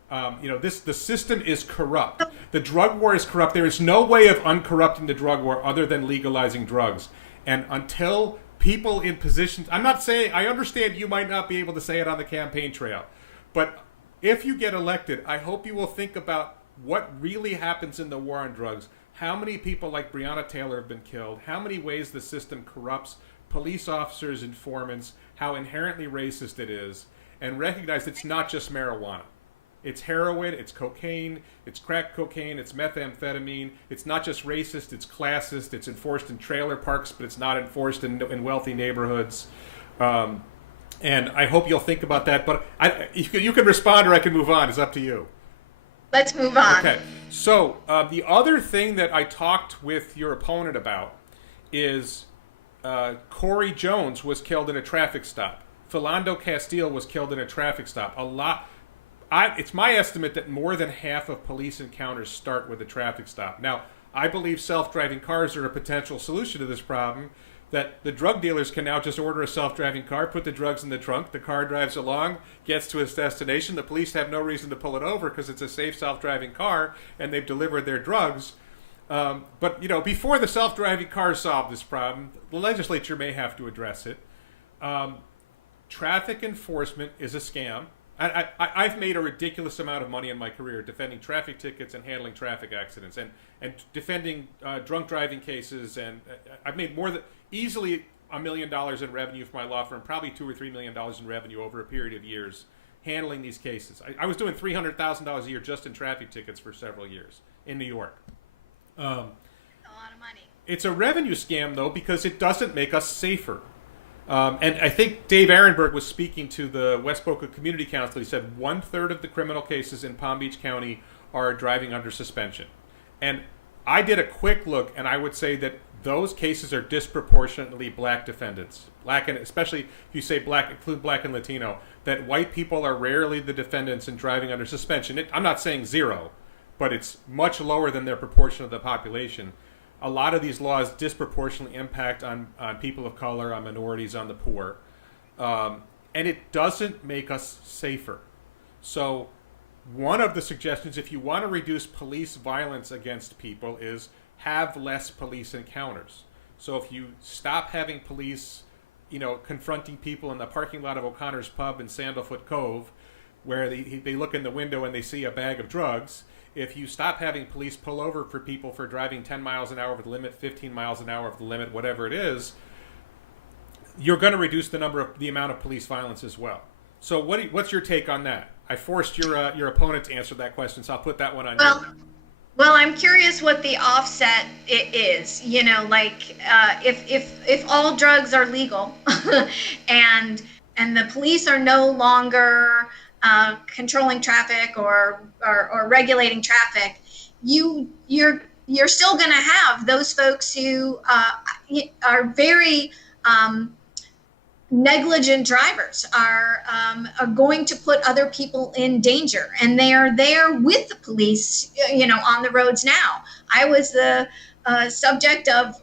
The system is corrupt. The drug war is corrupt. There is no way of uncorrupting the drug war other than legalizing drugs. And until people in positions, I'm not saying, I understand you might not be able to say it on the campaign trail, but if you get elected, I hope you will think about what really happens in the war on drugs. How many people like Breonna Taylor have been killed? How many ways the system corrupts police officers, informants, how inherently racist it is, and recognize it's not just marijuana. It's heroin, it's cocaine, it's crack cocaine, it's methamphetamine. It's not just racist, it's classist. It's enforced in trailer parks, but it's not enforced in wealthy neighborhoods. And I hope you'll think about that. But you can respond or I can move on. It's up to you. Let's move on. Okay. So the other thing that I talked with your opponent about is Corey Jones was killed in a traffic stop. Philando Castile was killed in a traffic stop. It's my estimate that more than half of police encounters start with a traffic stop. Now, I believe self-driving cars are a potential solution to this problem, that the drug dealers can now just order a self-driving car, put the drugs in the trunk, the car drives along, gets to its destination, the police have no reason to pull it over because it's a safe self-driving car, and they've delivered their drugs. But, before the self-driving cars solve this problem, the legislature may have to address it. Traffic enforcement is a scam. I've made a ridiculous amount of money in my career defending traffic tickets and handling traffic accidents and defending drunk driving cases. And I've made easily $1 million in revenue for my law firm, probably $2 or $3 million in revenue over a period of years handling these cases. I was doing $300,000 a year just in traffic tickets for several years in New York. That's a lot of money. It's a revenue scam, though, because it doesn't make us safer. And I think Dave Ehrenberg was speaking to the West Boca Community Council. He said 1/3 of the criminal cases in Palm Beach County are driving under suspension. And I did a quick look, and I would say that those cases are disproportionately black defendants. Black, and especially if you say black, include black and Latino, that white people are rarely the defendants in driving under suspension. I'm not saying zero, but it's much lower than their proportion of the population. A lot of these laws disproportionately impact on people of color, on minorities, on the poor. And it doesn't make us safer. So one of the suggestions, if you want to reduce police violence against people, is have less police encounters. So if you stop having police, confronting people in the parking lot of O'Connor's Pub in Sandalfoot Cove, where they look in the window and they see a bag of drugs, if you stop having police pull over for people for driving 10 miles an hour over the limit, 15 miles an hour over the limit, whatever it is, you're going to reduce the amount of police violence as well. So what's your take on that? I forced your opponent to answer that question, so I'll put that one on you. Well, I'm curious what the offset is. If all drugs are legal, and the police are no longer controlling traffic or regulating traffic, you're still going to have those folks who are very negligent drivers, are going to put other people in danger, and they are there with the police, on the roads now. I was the subject of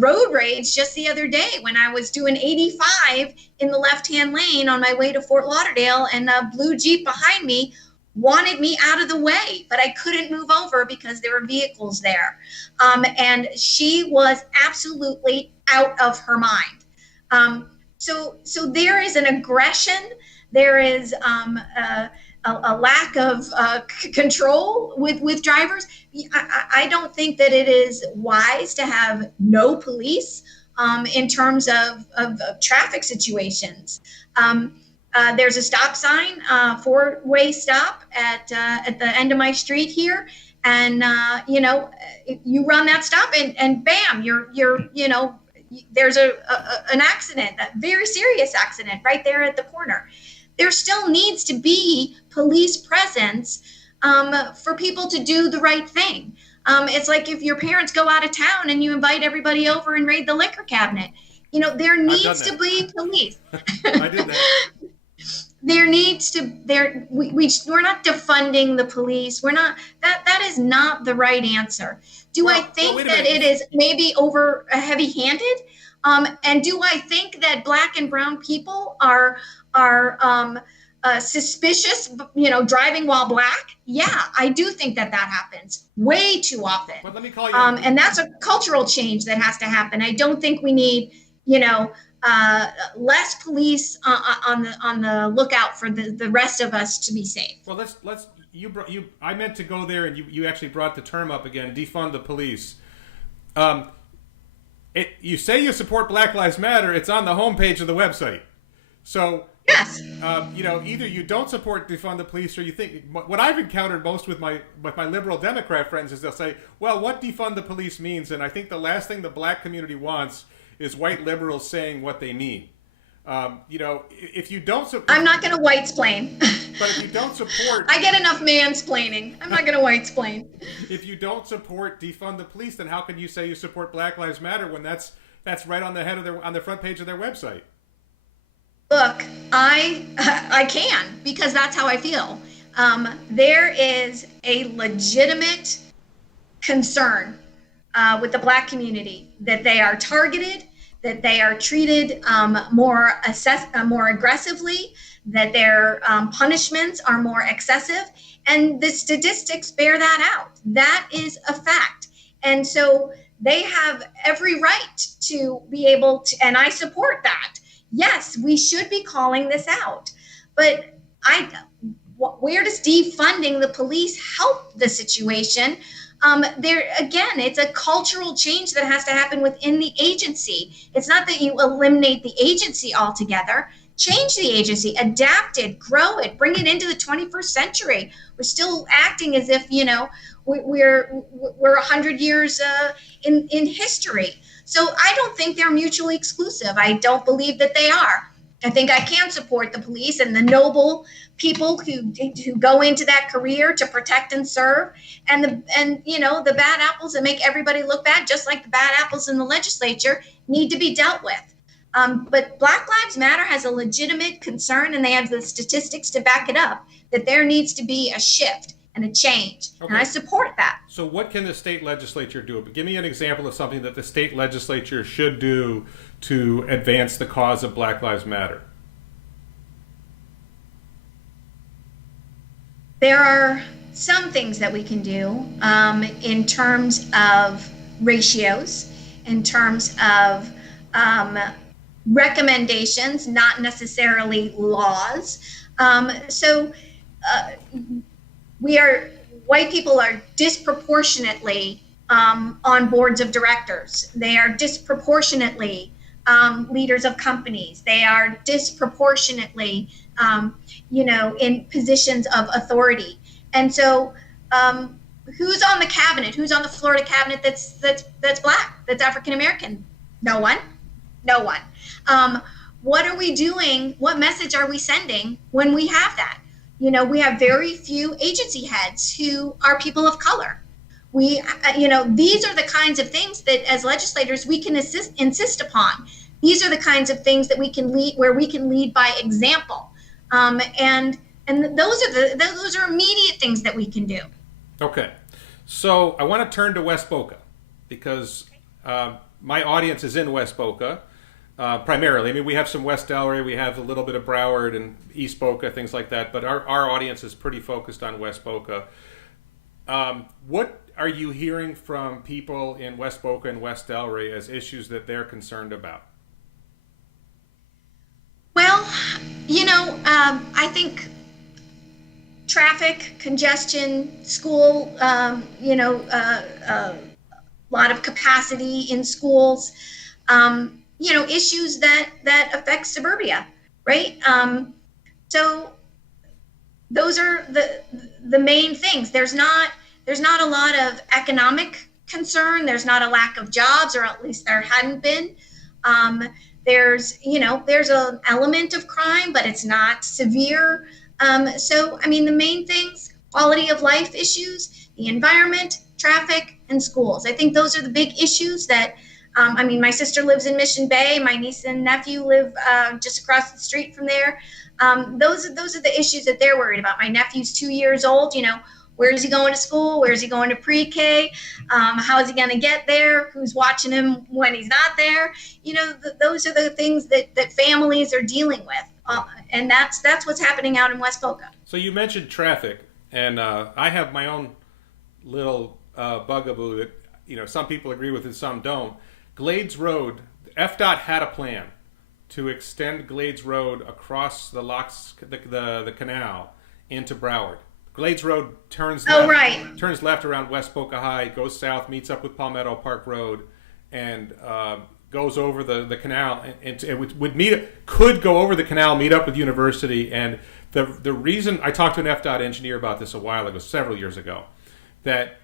road rage just the other day when I was doing 85 in the left-hand lane on my way to Fort Lauderdale, and a blue Jeep behind me wanted me out of the way, but I couldn't move over because there were vehicles there. And she was absolutely out of her mind. So there is an aggression, there is a lack of control with drivers. I don't think that it is wise to have no police in terms of traffic situations. There's a stop sign, four-way stop at the end of my street here, and you run that stop, and bam, there's an accident, a very serious accident right there at the corner. There still needs to be police presence for people to do the right thing. It's like if your parents go out of town and you invite everybody over and raid the liquor cabinet. There needs to be police. I did that. We're not defunding the police. We're not, that is not the right answer. I think that it is maybe over heavy-handed? And do I think that Black and brown people are suspicious, driving while Black? Yeah, I do think that happens way too often. But let me call you. And that's a cultural change that has to happen. I don't think we need, less police on the lookout for the rest of us to be safe. Well, I meant to go there, and you actually brought the term up again, defund the police. You say you support Black Lives Matter. It's on the homepage of the website. So yes, either you don't support defund the police, or you think what I've encountered most with my liberal Democrat friends is they'll say, well, what defund the police means, and I think the last thing the Black community wants is white liberals saying what they mean. If you don't support... I'm not going to white-splain. But if you don't support... I get enough mansplaining. I'm not going to white-splain. If you don't support defund the police, then how can you say you support Black Lives Matter when that's right on the front page of their website? Look, I can, because that's how I feel. There is a legitimate concern with the Black community that they are targeted, that they are treated more aggressively, that their punishments are more excessive, and the statistics bear that out. That is a fact. And so they have every right to be able to, and I support that. Yes, we should be calling this out. But where does defunding the police help the situation? It's a cultural change that has to happen within the agency. It's not that you eliminate the agency altogether. Change the agency, adapt it, grow it, bring it into the 21st century. We're still acting as if, we're 100 years in history. So I don't think they're mutually exclusive. I don't believe that they are. I think I can support the police and the noble people who go into that career to protect and serve, and the bad apples that make everybody look bad, just like the bad apples in the legislature, need to be dealt with. But Black Lives Matter has a legitimate concern, and they have the statistics to back it up, that there needs to be a shift and a change. Okay. And I support that. So what can the state legislature do? Give me an example of something that the state legislature should do to advance the cause of Black Lives Matter. There are some things that we can do in terms of ratios, in terms of recommendations, not necessarily laws. White people are disproportionately on boards of directors. They are disproportionately leaders of companies. They are disproportionately, in positions of authority. And so, who's on the cabinet? Who's on the Florida cabinet that's Black? That's African American? No one. No one. What are we doing? What message are we sending when we have that? We have very few agency heads who are people of color. These are the kinds of things that as legislators we can insist upon. These are the kinds of things that we can lead, where we can lead by example, and those are immediate things that we can do. Okay, so I want to turn to West Boca because my audience is in West Boca primarily. I mean, we have some West Delray, we have a little bit of Broward and East Boca, things like that, but our audience is pretty focused on West Boca. What are you hearing from people in West Boca and West Delray as issues that they're concerned about? Well, I think traffic, congestion, school, lot of capacity in schools, issues that affect suburbia, right? So those are the main things. There's not a lot of economic concern. There's not a lack of jobs, or at least there hadn't been. There's an element of crime, but it's not severe. So, I mean, the main things: quality of life issues, the environment, traffic, and schools. I think those are the big issues that, my sister lives in Mission Bay. My niece and nephew live just across the street from there. Those are the issues that they're worried about. My nephew's 2 years old. Where is he going to school? Where is he going to pre-K? How is he going to get there? Who's watching him when he's not there? Those are the things that families are dealing with. And that's what's happening out in West Boca. So you mentioned traffic, and I have my own little bugaboo that some people agree with and some don't. Glades Road, FDOT had a plan to extend Glades Road across the canal into Broward. Glades Road turns left around West Boca High, goes south, meets up with Palmetto Park Road, and goes over the canal, and it could go over the canal, meet up with University. And the reason I talked to an FDOT engineer about this a while ago, several years ago, that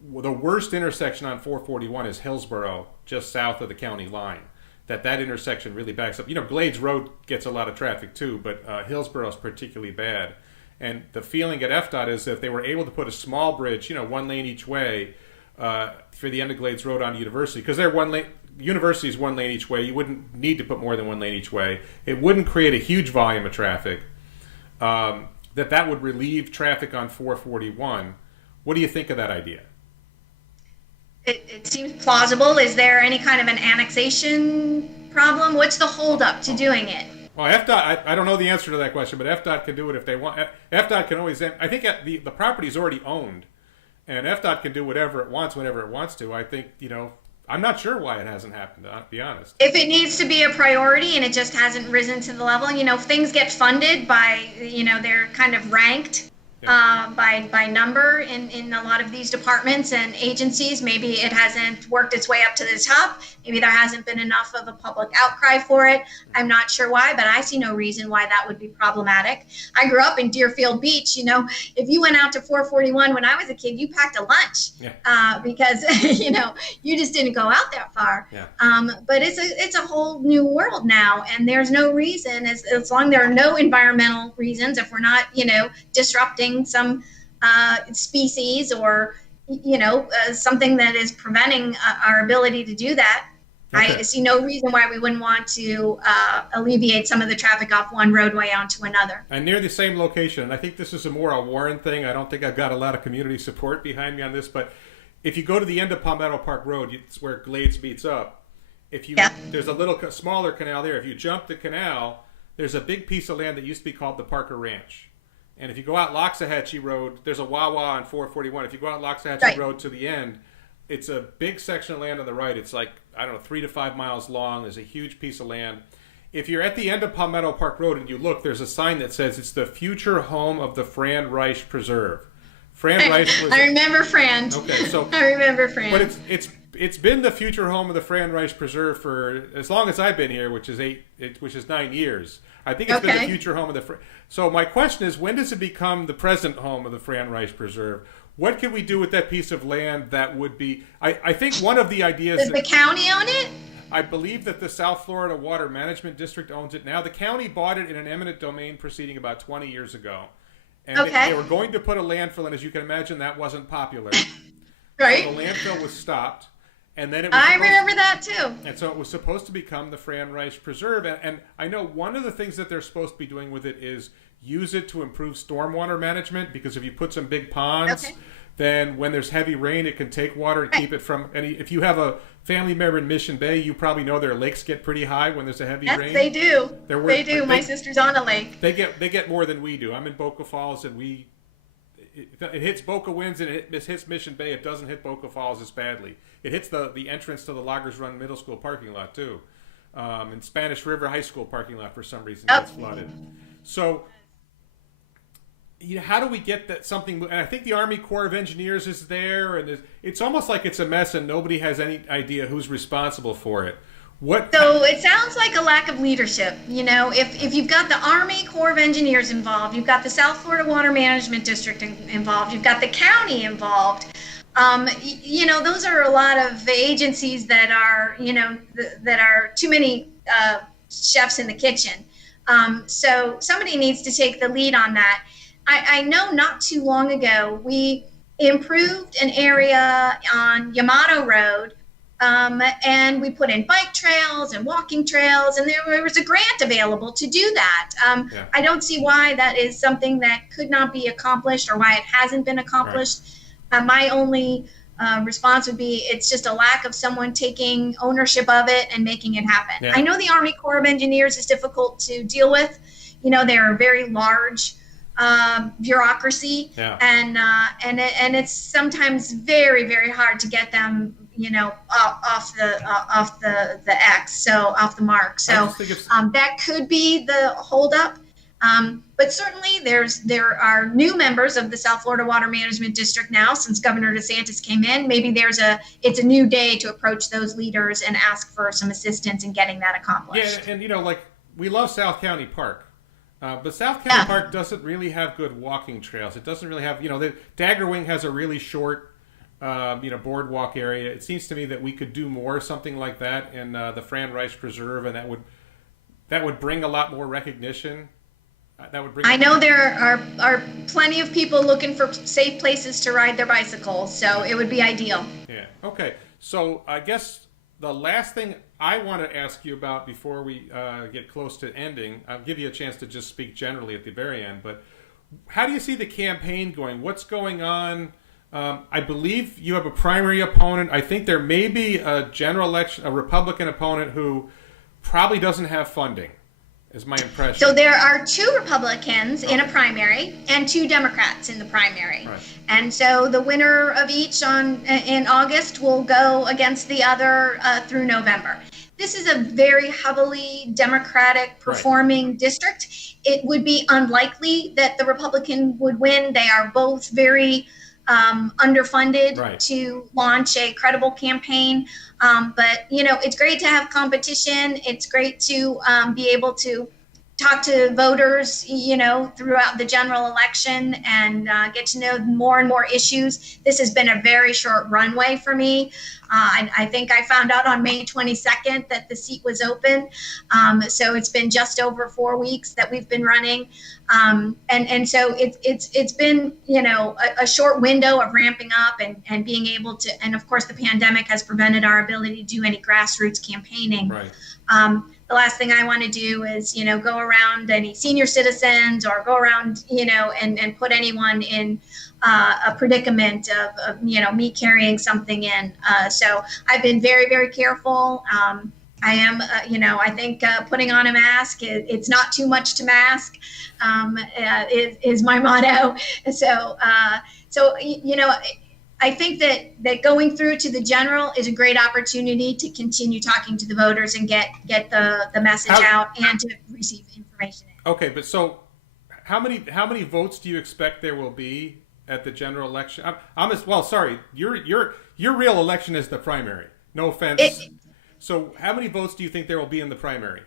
the worst intersection on 441 is Hillsborough, just south of the county line. That intersection really backs up. Glades Road gets a lot of traffic too, but Hillsborough is particularly bad. And the feeling at FDOT is that if they were able to put a small bridge, one lane each way, for the end of Glades Road onto University, because they're one lane. University is one lane each way. You wouldn't need to put more than one lane each way. It wouldn't create a huge volume of traffic. That would relieve traffic on 441. What do you think of that idea? It seems plausible. Is there any kind of an annexation problem? What's the holdup to doing it? Well, FDOT, I don't know the answer to that question, but FDOT can do it if they want. FDOT can always, I think the property is already owned, and FDOT can do whatever it wants whenever it wants to. I think, I'm not sure why it hasn't happened, to be honest. If it needs to be a priority and it just hasn't risen to the level, if things get funded by, they're kind of ranked by number in a lot of these departments and agencies. Maybe it hasn't worked its way up to the top. Maybe there hasn't been enough of a public outcry for it. I'm not sure why, but I see no reason why that would be problematic. I grew up in Deerfield Beach. If you went out to 441 when I was a kid, you packed a lunch because, you just didn't go out that far. Yeah. But it's a whole new world now, and there's no reason, as long as there are no environmental reasons, if we're not, disrupting some species or something that is preventing our ability to do that. Okay. I see no reason why we wouldn't want to alleviate some of the traffic off one roadway onto another. And near the same location. I think this is a Warren thing. I don't think I've got a lot of community support behind me on this, but if you go to the end of Palmetto Park Road, it's where Glades meets up. There's a little smaller canal there. If you jump the canal, there's a big piece of land that used to be called the Parker Ranch. And if you go out Loxahatchee Road, there's a Wawa on 441. If you go out Loxahatchee Road to the end, it's a big section of land on the right. It's 3 to 5 miles long. There's a huge piece of land. If you're at the end of Palmetto Park Road and you look, there's a sign that says it's the future home of the Fran Reich Preserve. Fran Reich was... I remember Fran. Okay, so... I remember Fran. But it's been the future home of the Fran Reich Preserve for as long as I've been here, which is 9 years. I think it's been the future home of the... So my question is, when does it become the present home of the Fran Reich Preserve? What can we do with that piece of land that would be... I think one of the ideas... Does the county own it? I believe that the South Florida Water Management District owns it now. The county bought it in an eminent domain proceeding about 20 years ago. and Okay. they were going to put a landfill in. As you can imagine, that wasn't popular. Right. So the landfill was stopped, and then I remember that too. And so it was supposed to become the Fran Rice Preserve. And I know one of the things that they're supposed to be doing with it is use it to improve stormwater management, because if you put some big ponds, Okay. then when there's heavy rain, it can take water and keep it from any. If you have a family member in Mission Bay, you probably know their lakes get pretty high when there's a heavy rain. Yes, they do. They do. My sister's on a lake. They get more than we do. I'm in Boca Falls, and it hits Boca Winds and it hits Mission Bay. It doesn't hit Boca Falls as badly. It hits the entrance to the Loggers Run Middle School parking lot too, and Spanish River High School parking lot for some reason gets flooded. So, how do we get that something? And I think the Army Corps of Engineers is there, and it's almost like it's a mess, and nobody has any idea who's responsible for it. So it sounds like a lack of leadership. If you've got the Army Corps of Engineers involved, you've got the South Florida Water Management District involved, you've got the county involved. Those are a lot of agencies that are, that are too many chefs in the kitchen. So somebody needs to take the lead on that. I know not too long ago we improved an area on Yamato Road. And we put in bike trails and walking trails, and there was a grant available to do that. I don't see why that is something that could not be accomplished, or why it hasn't been accomplished. Right. My only response would be it's just a lack of someone taking ownership of it and making it happen. Yeah. I know the Army Corps of Engineers is difficult to deal with. They're a very large bureaucracy, and it's sometimes very, very hard to get them off the X, so off the mark. So that could be the holdup. But certainly there are new members of the South Florida Water Management District now since Governor DeSantis came in. Maybe it's a new day to approach those leaders and ask for some assistance in getting that accomplished. Yeah, and we love South County Park. But South County Park doesn't really have good walking trails. It doesn't really have, the Dagger Wing has a really short, boardwalk area. It seems to me that we could do more, something like that, in the Fran Rice Preserve, and that would bring a lot more recognition. I know there are plenty of people looking for safe places to ride their bicycles, so it would be ideal. Yeah. Okay. So I guess the last thing I want to ask you about before we get close to ending, I'll give you a chance to just speak generally at the very end, but how do you see the campaign going? What's going on? I believe you have a primary opponent. I think there may be a general election, a Republican opponent who probably doesn't have funding, is my impression. So there are 2 Republicans in a primary and 2 Democrats in the primary. Right. And so the winner of each in August will go against the other through November. This is a very heavily Democratic performing district. It would be unlikely that the Republican would win. They are both very underfunded to launch a credible campaign. But, it's great to have competition. It's great to be able to talk to voters, throughout the general election and get to know more and more issues. This has been a very short runway for me. I think I found out on May 22nd that the seat was open. So it's been just over 4 weeks that we've been running. And so it's been, a short window of ramping up and being able to, and of course the pandemic has prevented our ability to do any grassroots campaigning. Right. The last thing I want to do is, go around any senior citizens or go around, and put anyone in a predicament of me carrying something in. So I've been very, very careful. I am, I think putting on a mask, it's not too much to mask, is my motto. So, I think that going through to the general is a great opportunity to continue talking to the voters and get the message out and to receive information. Okay, but so how many votes do you expect there will be at the general election? Your real election is the primary. No offense. So how many votes do you think there will be in the primary?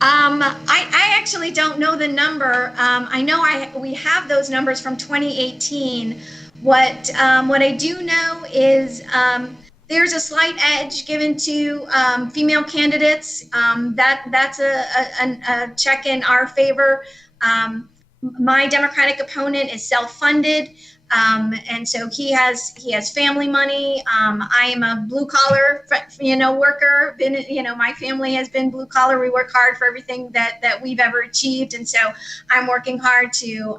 I actually don't know the number. I know we have those numbers from 2018. What I do know is there's a slight edge given to female candidates. That's a check in our favor. my Democratic opponent is self-funded. And so he has family money. I am a blue collar, worker. My family has been blue collar. We work hard for everything that we've ever achieved. And so I'm working hard to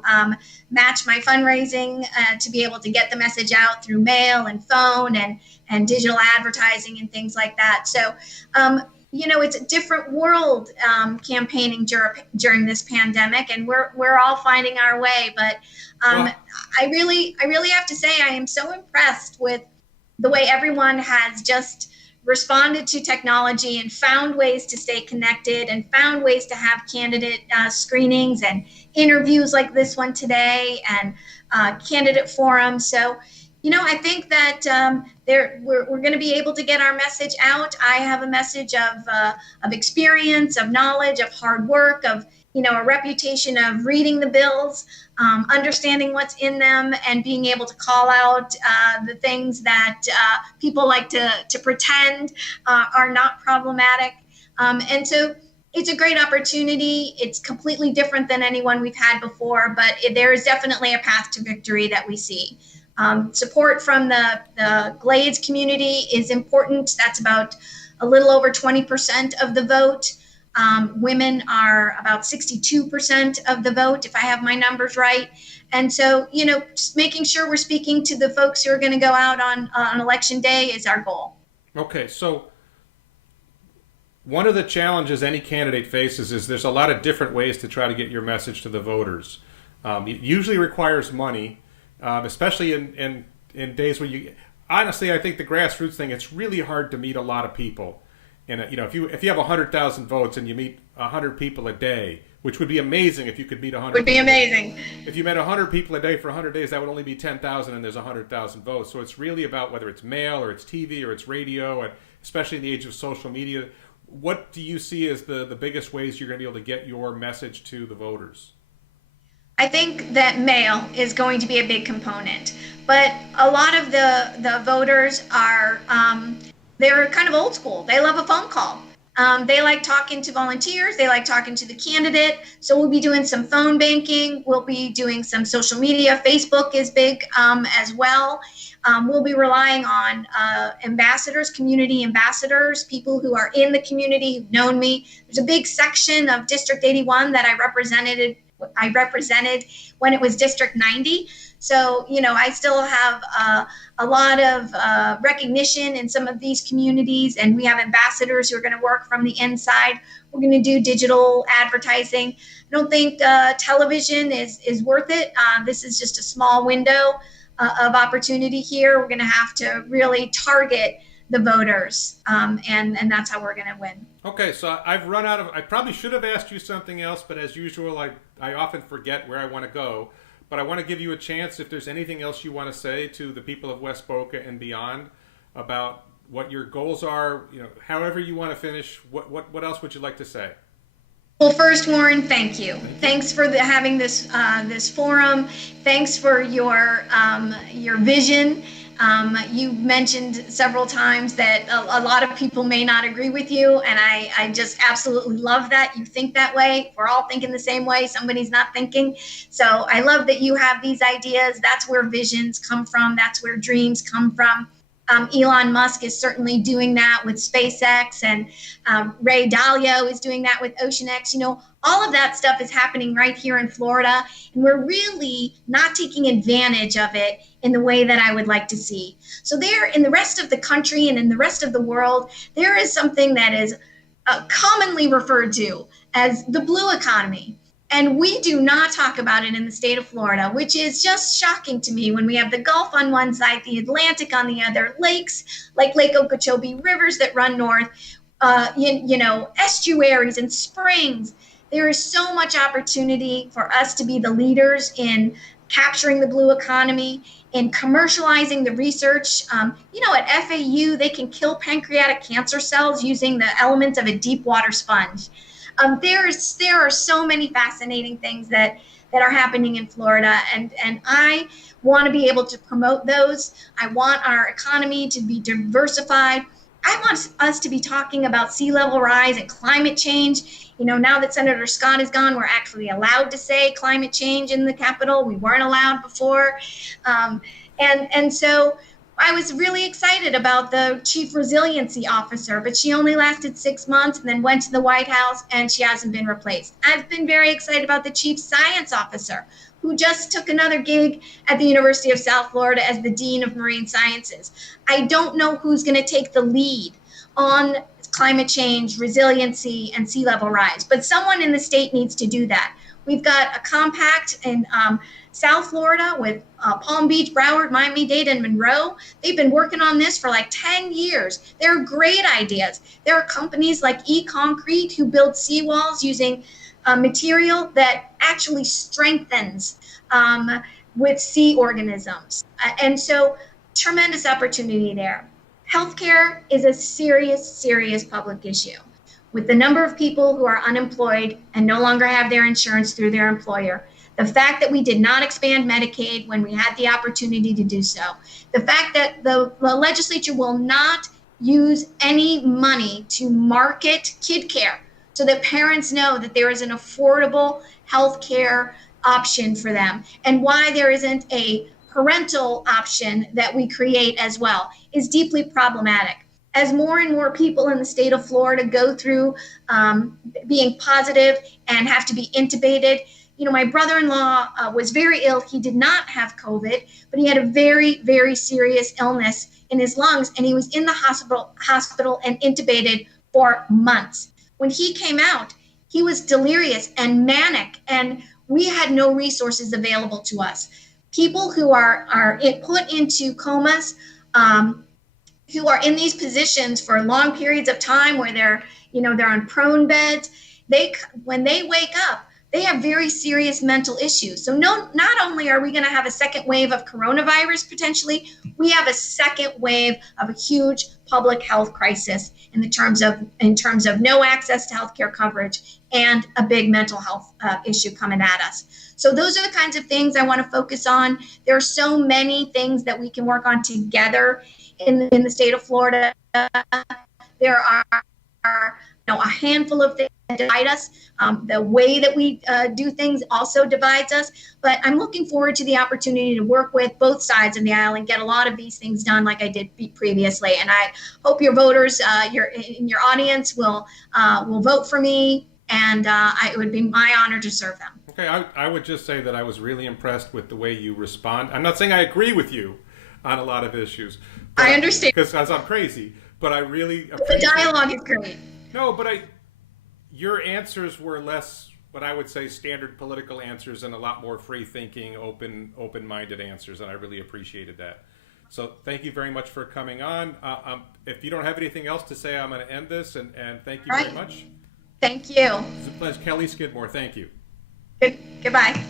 match my fundraising to be able to get the message out through mail and phone and digital advertising and things like that. So, it's a different world campaigning during this pandemic, and we're all finding our way. But I really have to say I am so impressed with the way everyone has just responded to technology and found ways to stay connected and found ways to have candidate screenings and interviews like this one today and candidate forums. So, I think that we're going to be able to get our message out. I have a message of experience, of knowledge, of hard work, of a reputation of reading the bills, understanding what's in them, and being able to call out the things that people like to pretend are not problematic. And so it's a great opportunity. It's completely different than any one we've had before, but there is definitely a path to victory that we see. Support from the Glades community is important. That's about a little over 20% of the vote. Women are about 62% of the vote, if I have my numbers right. And so, just making sure we're speaking to the folks who are going to go out on election day is our goal. Okay, so one of the challenges any candidate faces is there's a lot of different ways to try to get your message to the voters. It usually requires money. Especially in days where honestly, I think the grassroots thing, it's really hard to meet a lot of people. And if you have 100,000 votes and you meet 100 people a day, which would be amazing if you could meet 100. Would be amazing. If you met 100 people a day for 100 days, that would only be 10,000, and there's 100,000 votes. So it's really about whether it's mail or it's TV or it's radio, and especially in the age of social media. What do you see as the biggest ways you're going to be able to get your message to the voters? I think that mail is going to be a big component, but a lot of the voters are, they're kind of old school. They love a phone call. They like talking to volunteers. They like talking to the candidate. So we'll be doing some phone banking. We'll be doing some social media. Facebook is big as well. We'll be relying on ambassadors, community ambassadors, people who are in the community who've known me. There's a big section of District 81 that I represented when it was District 90. So, I still have a lot of recognition in some of these communities, and we have ambassadors who are going to work from the inside. We're going to do digital advertising. I don't think television is worth it. This is just a small window of opportunity here. We're going to have to really target the voters, and that's how we're going to win. Okay, so I've run out of, I probably should have asked you something else, but as usual, I often forget where I want to go. But I want to give you a chance if there's anything else you want to say to the people of West Boca and beyond about what your goals are, however you want to finish, what else would you like to say? Well, first, Warren, thank you. Thanks for having this forum. Thanks for your vision. You mentioned several times that a lot of people may not agree with you, and I just absolutely love that you think that way. We're all thinking the same way. Somebody's not thinking. So I love that you have these ideas. That's where visions come from. That's where dreams come from. Elon Musk is certainly doing that with SpaceX, and Ray Dalio is doing that with OceanX. All of that stuff is happening right here in Florida, and we're really not taking advantage of it in the way that I would like to see. So there, in the rest of the country and in the rest of the world, there is something that is commonly referred to as the blue economy. And we do not talk about it in the state of Florida, which is just shocking to me when we have the Gulf on one side, the Atlantic on the other, lakes like Lake Okeechobee, rivers that run north, estuaries and springs. There is so much opportunity for us to be the leaders in capturing the blue economy, in commercializing the research. At FAU, they can kill pancreatic cancer cells using the elements of a deep water sponge. There are so many fascinating things that are happening in Florida, and I want to be able to promote those. I want our economy to be diversified. I want us to be talking about sea level rise and climate change. Now that Senator Scott is gone, we're actually allowed to say climate change in the Capitol. We weren't allowed before. And so I was really excited about the Chief Resiliency Officer, but she only lasted 6 months and then went to the White House, and she hasn't been replaced. I've been very excited about the Chief Science Officer, who just took another gig at the University of South Florida as the Dean of Marine Sciences. I don't know who's going to take the lead on climate change, resiliency, and sea level rise, but someone in the state needs to do that. We've got a compact in South Florida with Palm Beach, Broward, Miami-Dade, and Monroe. They've been working on this for like 10 years. They're great ideas. There are companies like E-Concrete who build seawalls using material that actually strengthens with sea organisms. And so tremendous opportunity there. Healthcare is a serious, serious public issue. With the number of people who are unemployed and no longer have their insurance through their employer, the fact that we did not expand Medicaid when we had the opportunity to do so, the fact that the legislature will not use any money to market kid care so that parents know that there is an affordable health care option for them, and why there isn't a parental option that we create as well, is deeply problematic. As more and more people in the state of Florida go through being positive and have to be intubated, my brother-in-law was very ill. He did not have COVID, but he had a very, very serious illness in his lungs, and he was in the hospital and intubated for months. When he came out, he was delirious and manic, and we had no resources available to us. People who are put into comas, who are in these positions for long periods of time where they're on prone beds, when they wake up, they have very serious mental issues. So not only are we going to have a second wave of coronavirus potentially, we have a second wave of a huge public health crisis in terms of no access to healthcare coverage and a big mental health issue coming at us. So those are the kinds of things I want to focus on. There are so many things that we can work on together in the state of Florida. There are a handful of things that divide us. The way that we do things also divides us. But I'm looking forward to the opportunity to work with both sides of the aisle and get a lot of these things done like I did previously. And I hope your voters, your audience will vote for me, and it would be my honor to serve them. Okay, I would just say that I was really impressed with the way you respond. I'm not saying I agree with you on a lot of issues. I understand. Because I'm crazy, but I really appreciate the dialogue is great. No, but your answers were less what I would say standard political answers and a lot more free-thinking, open-minded answers, and I really appreciated that. So thank you very much for coming on. If you don't have anything else to say, I'm going to end this, and thank you very much. Thank you. It's a pleasure. Kelly Skidmore, thank you. Goodbye.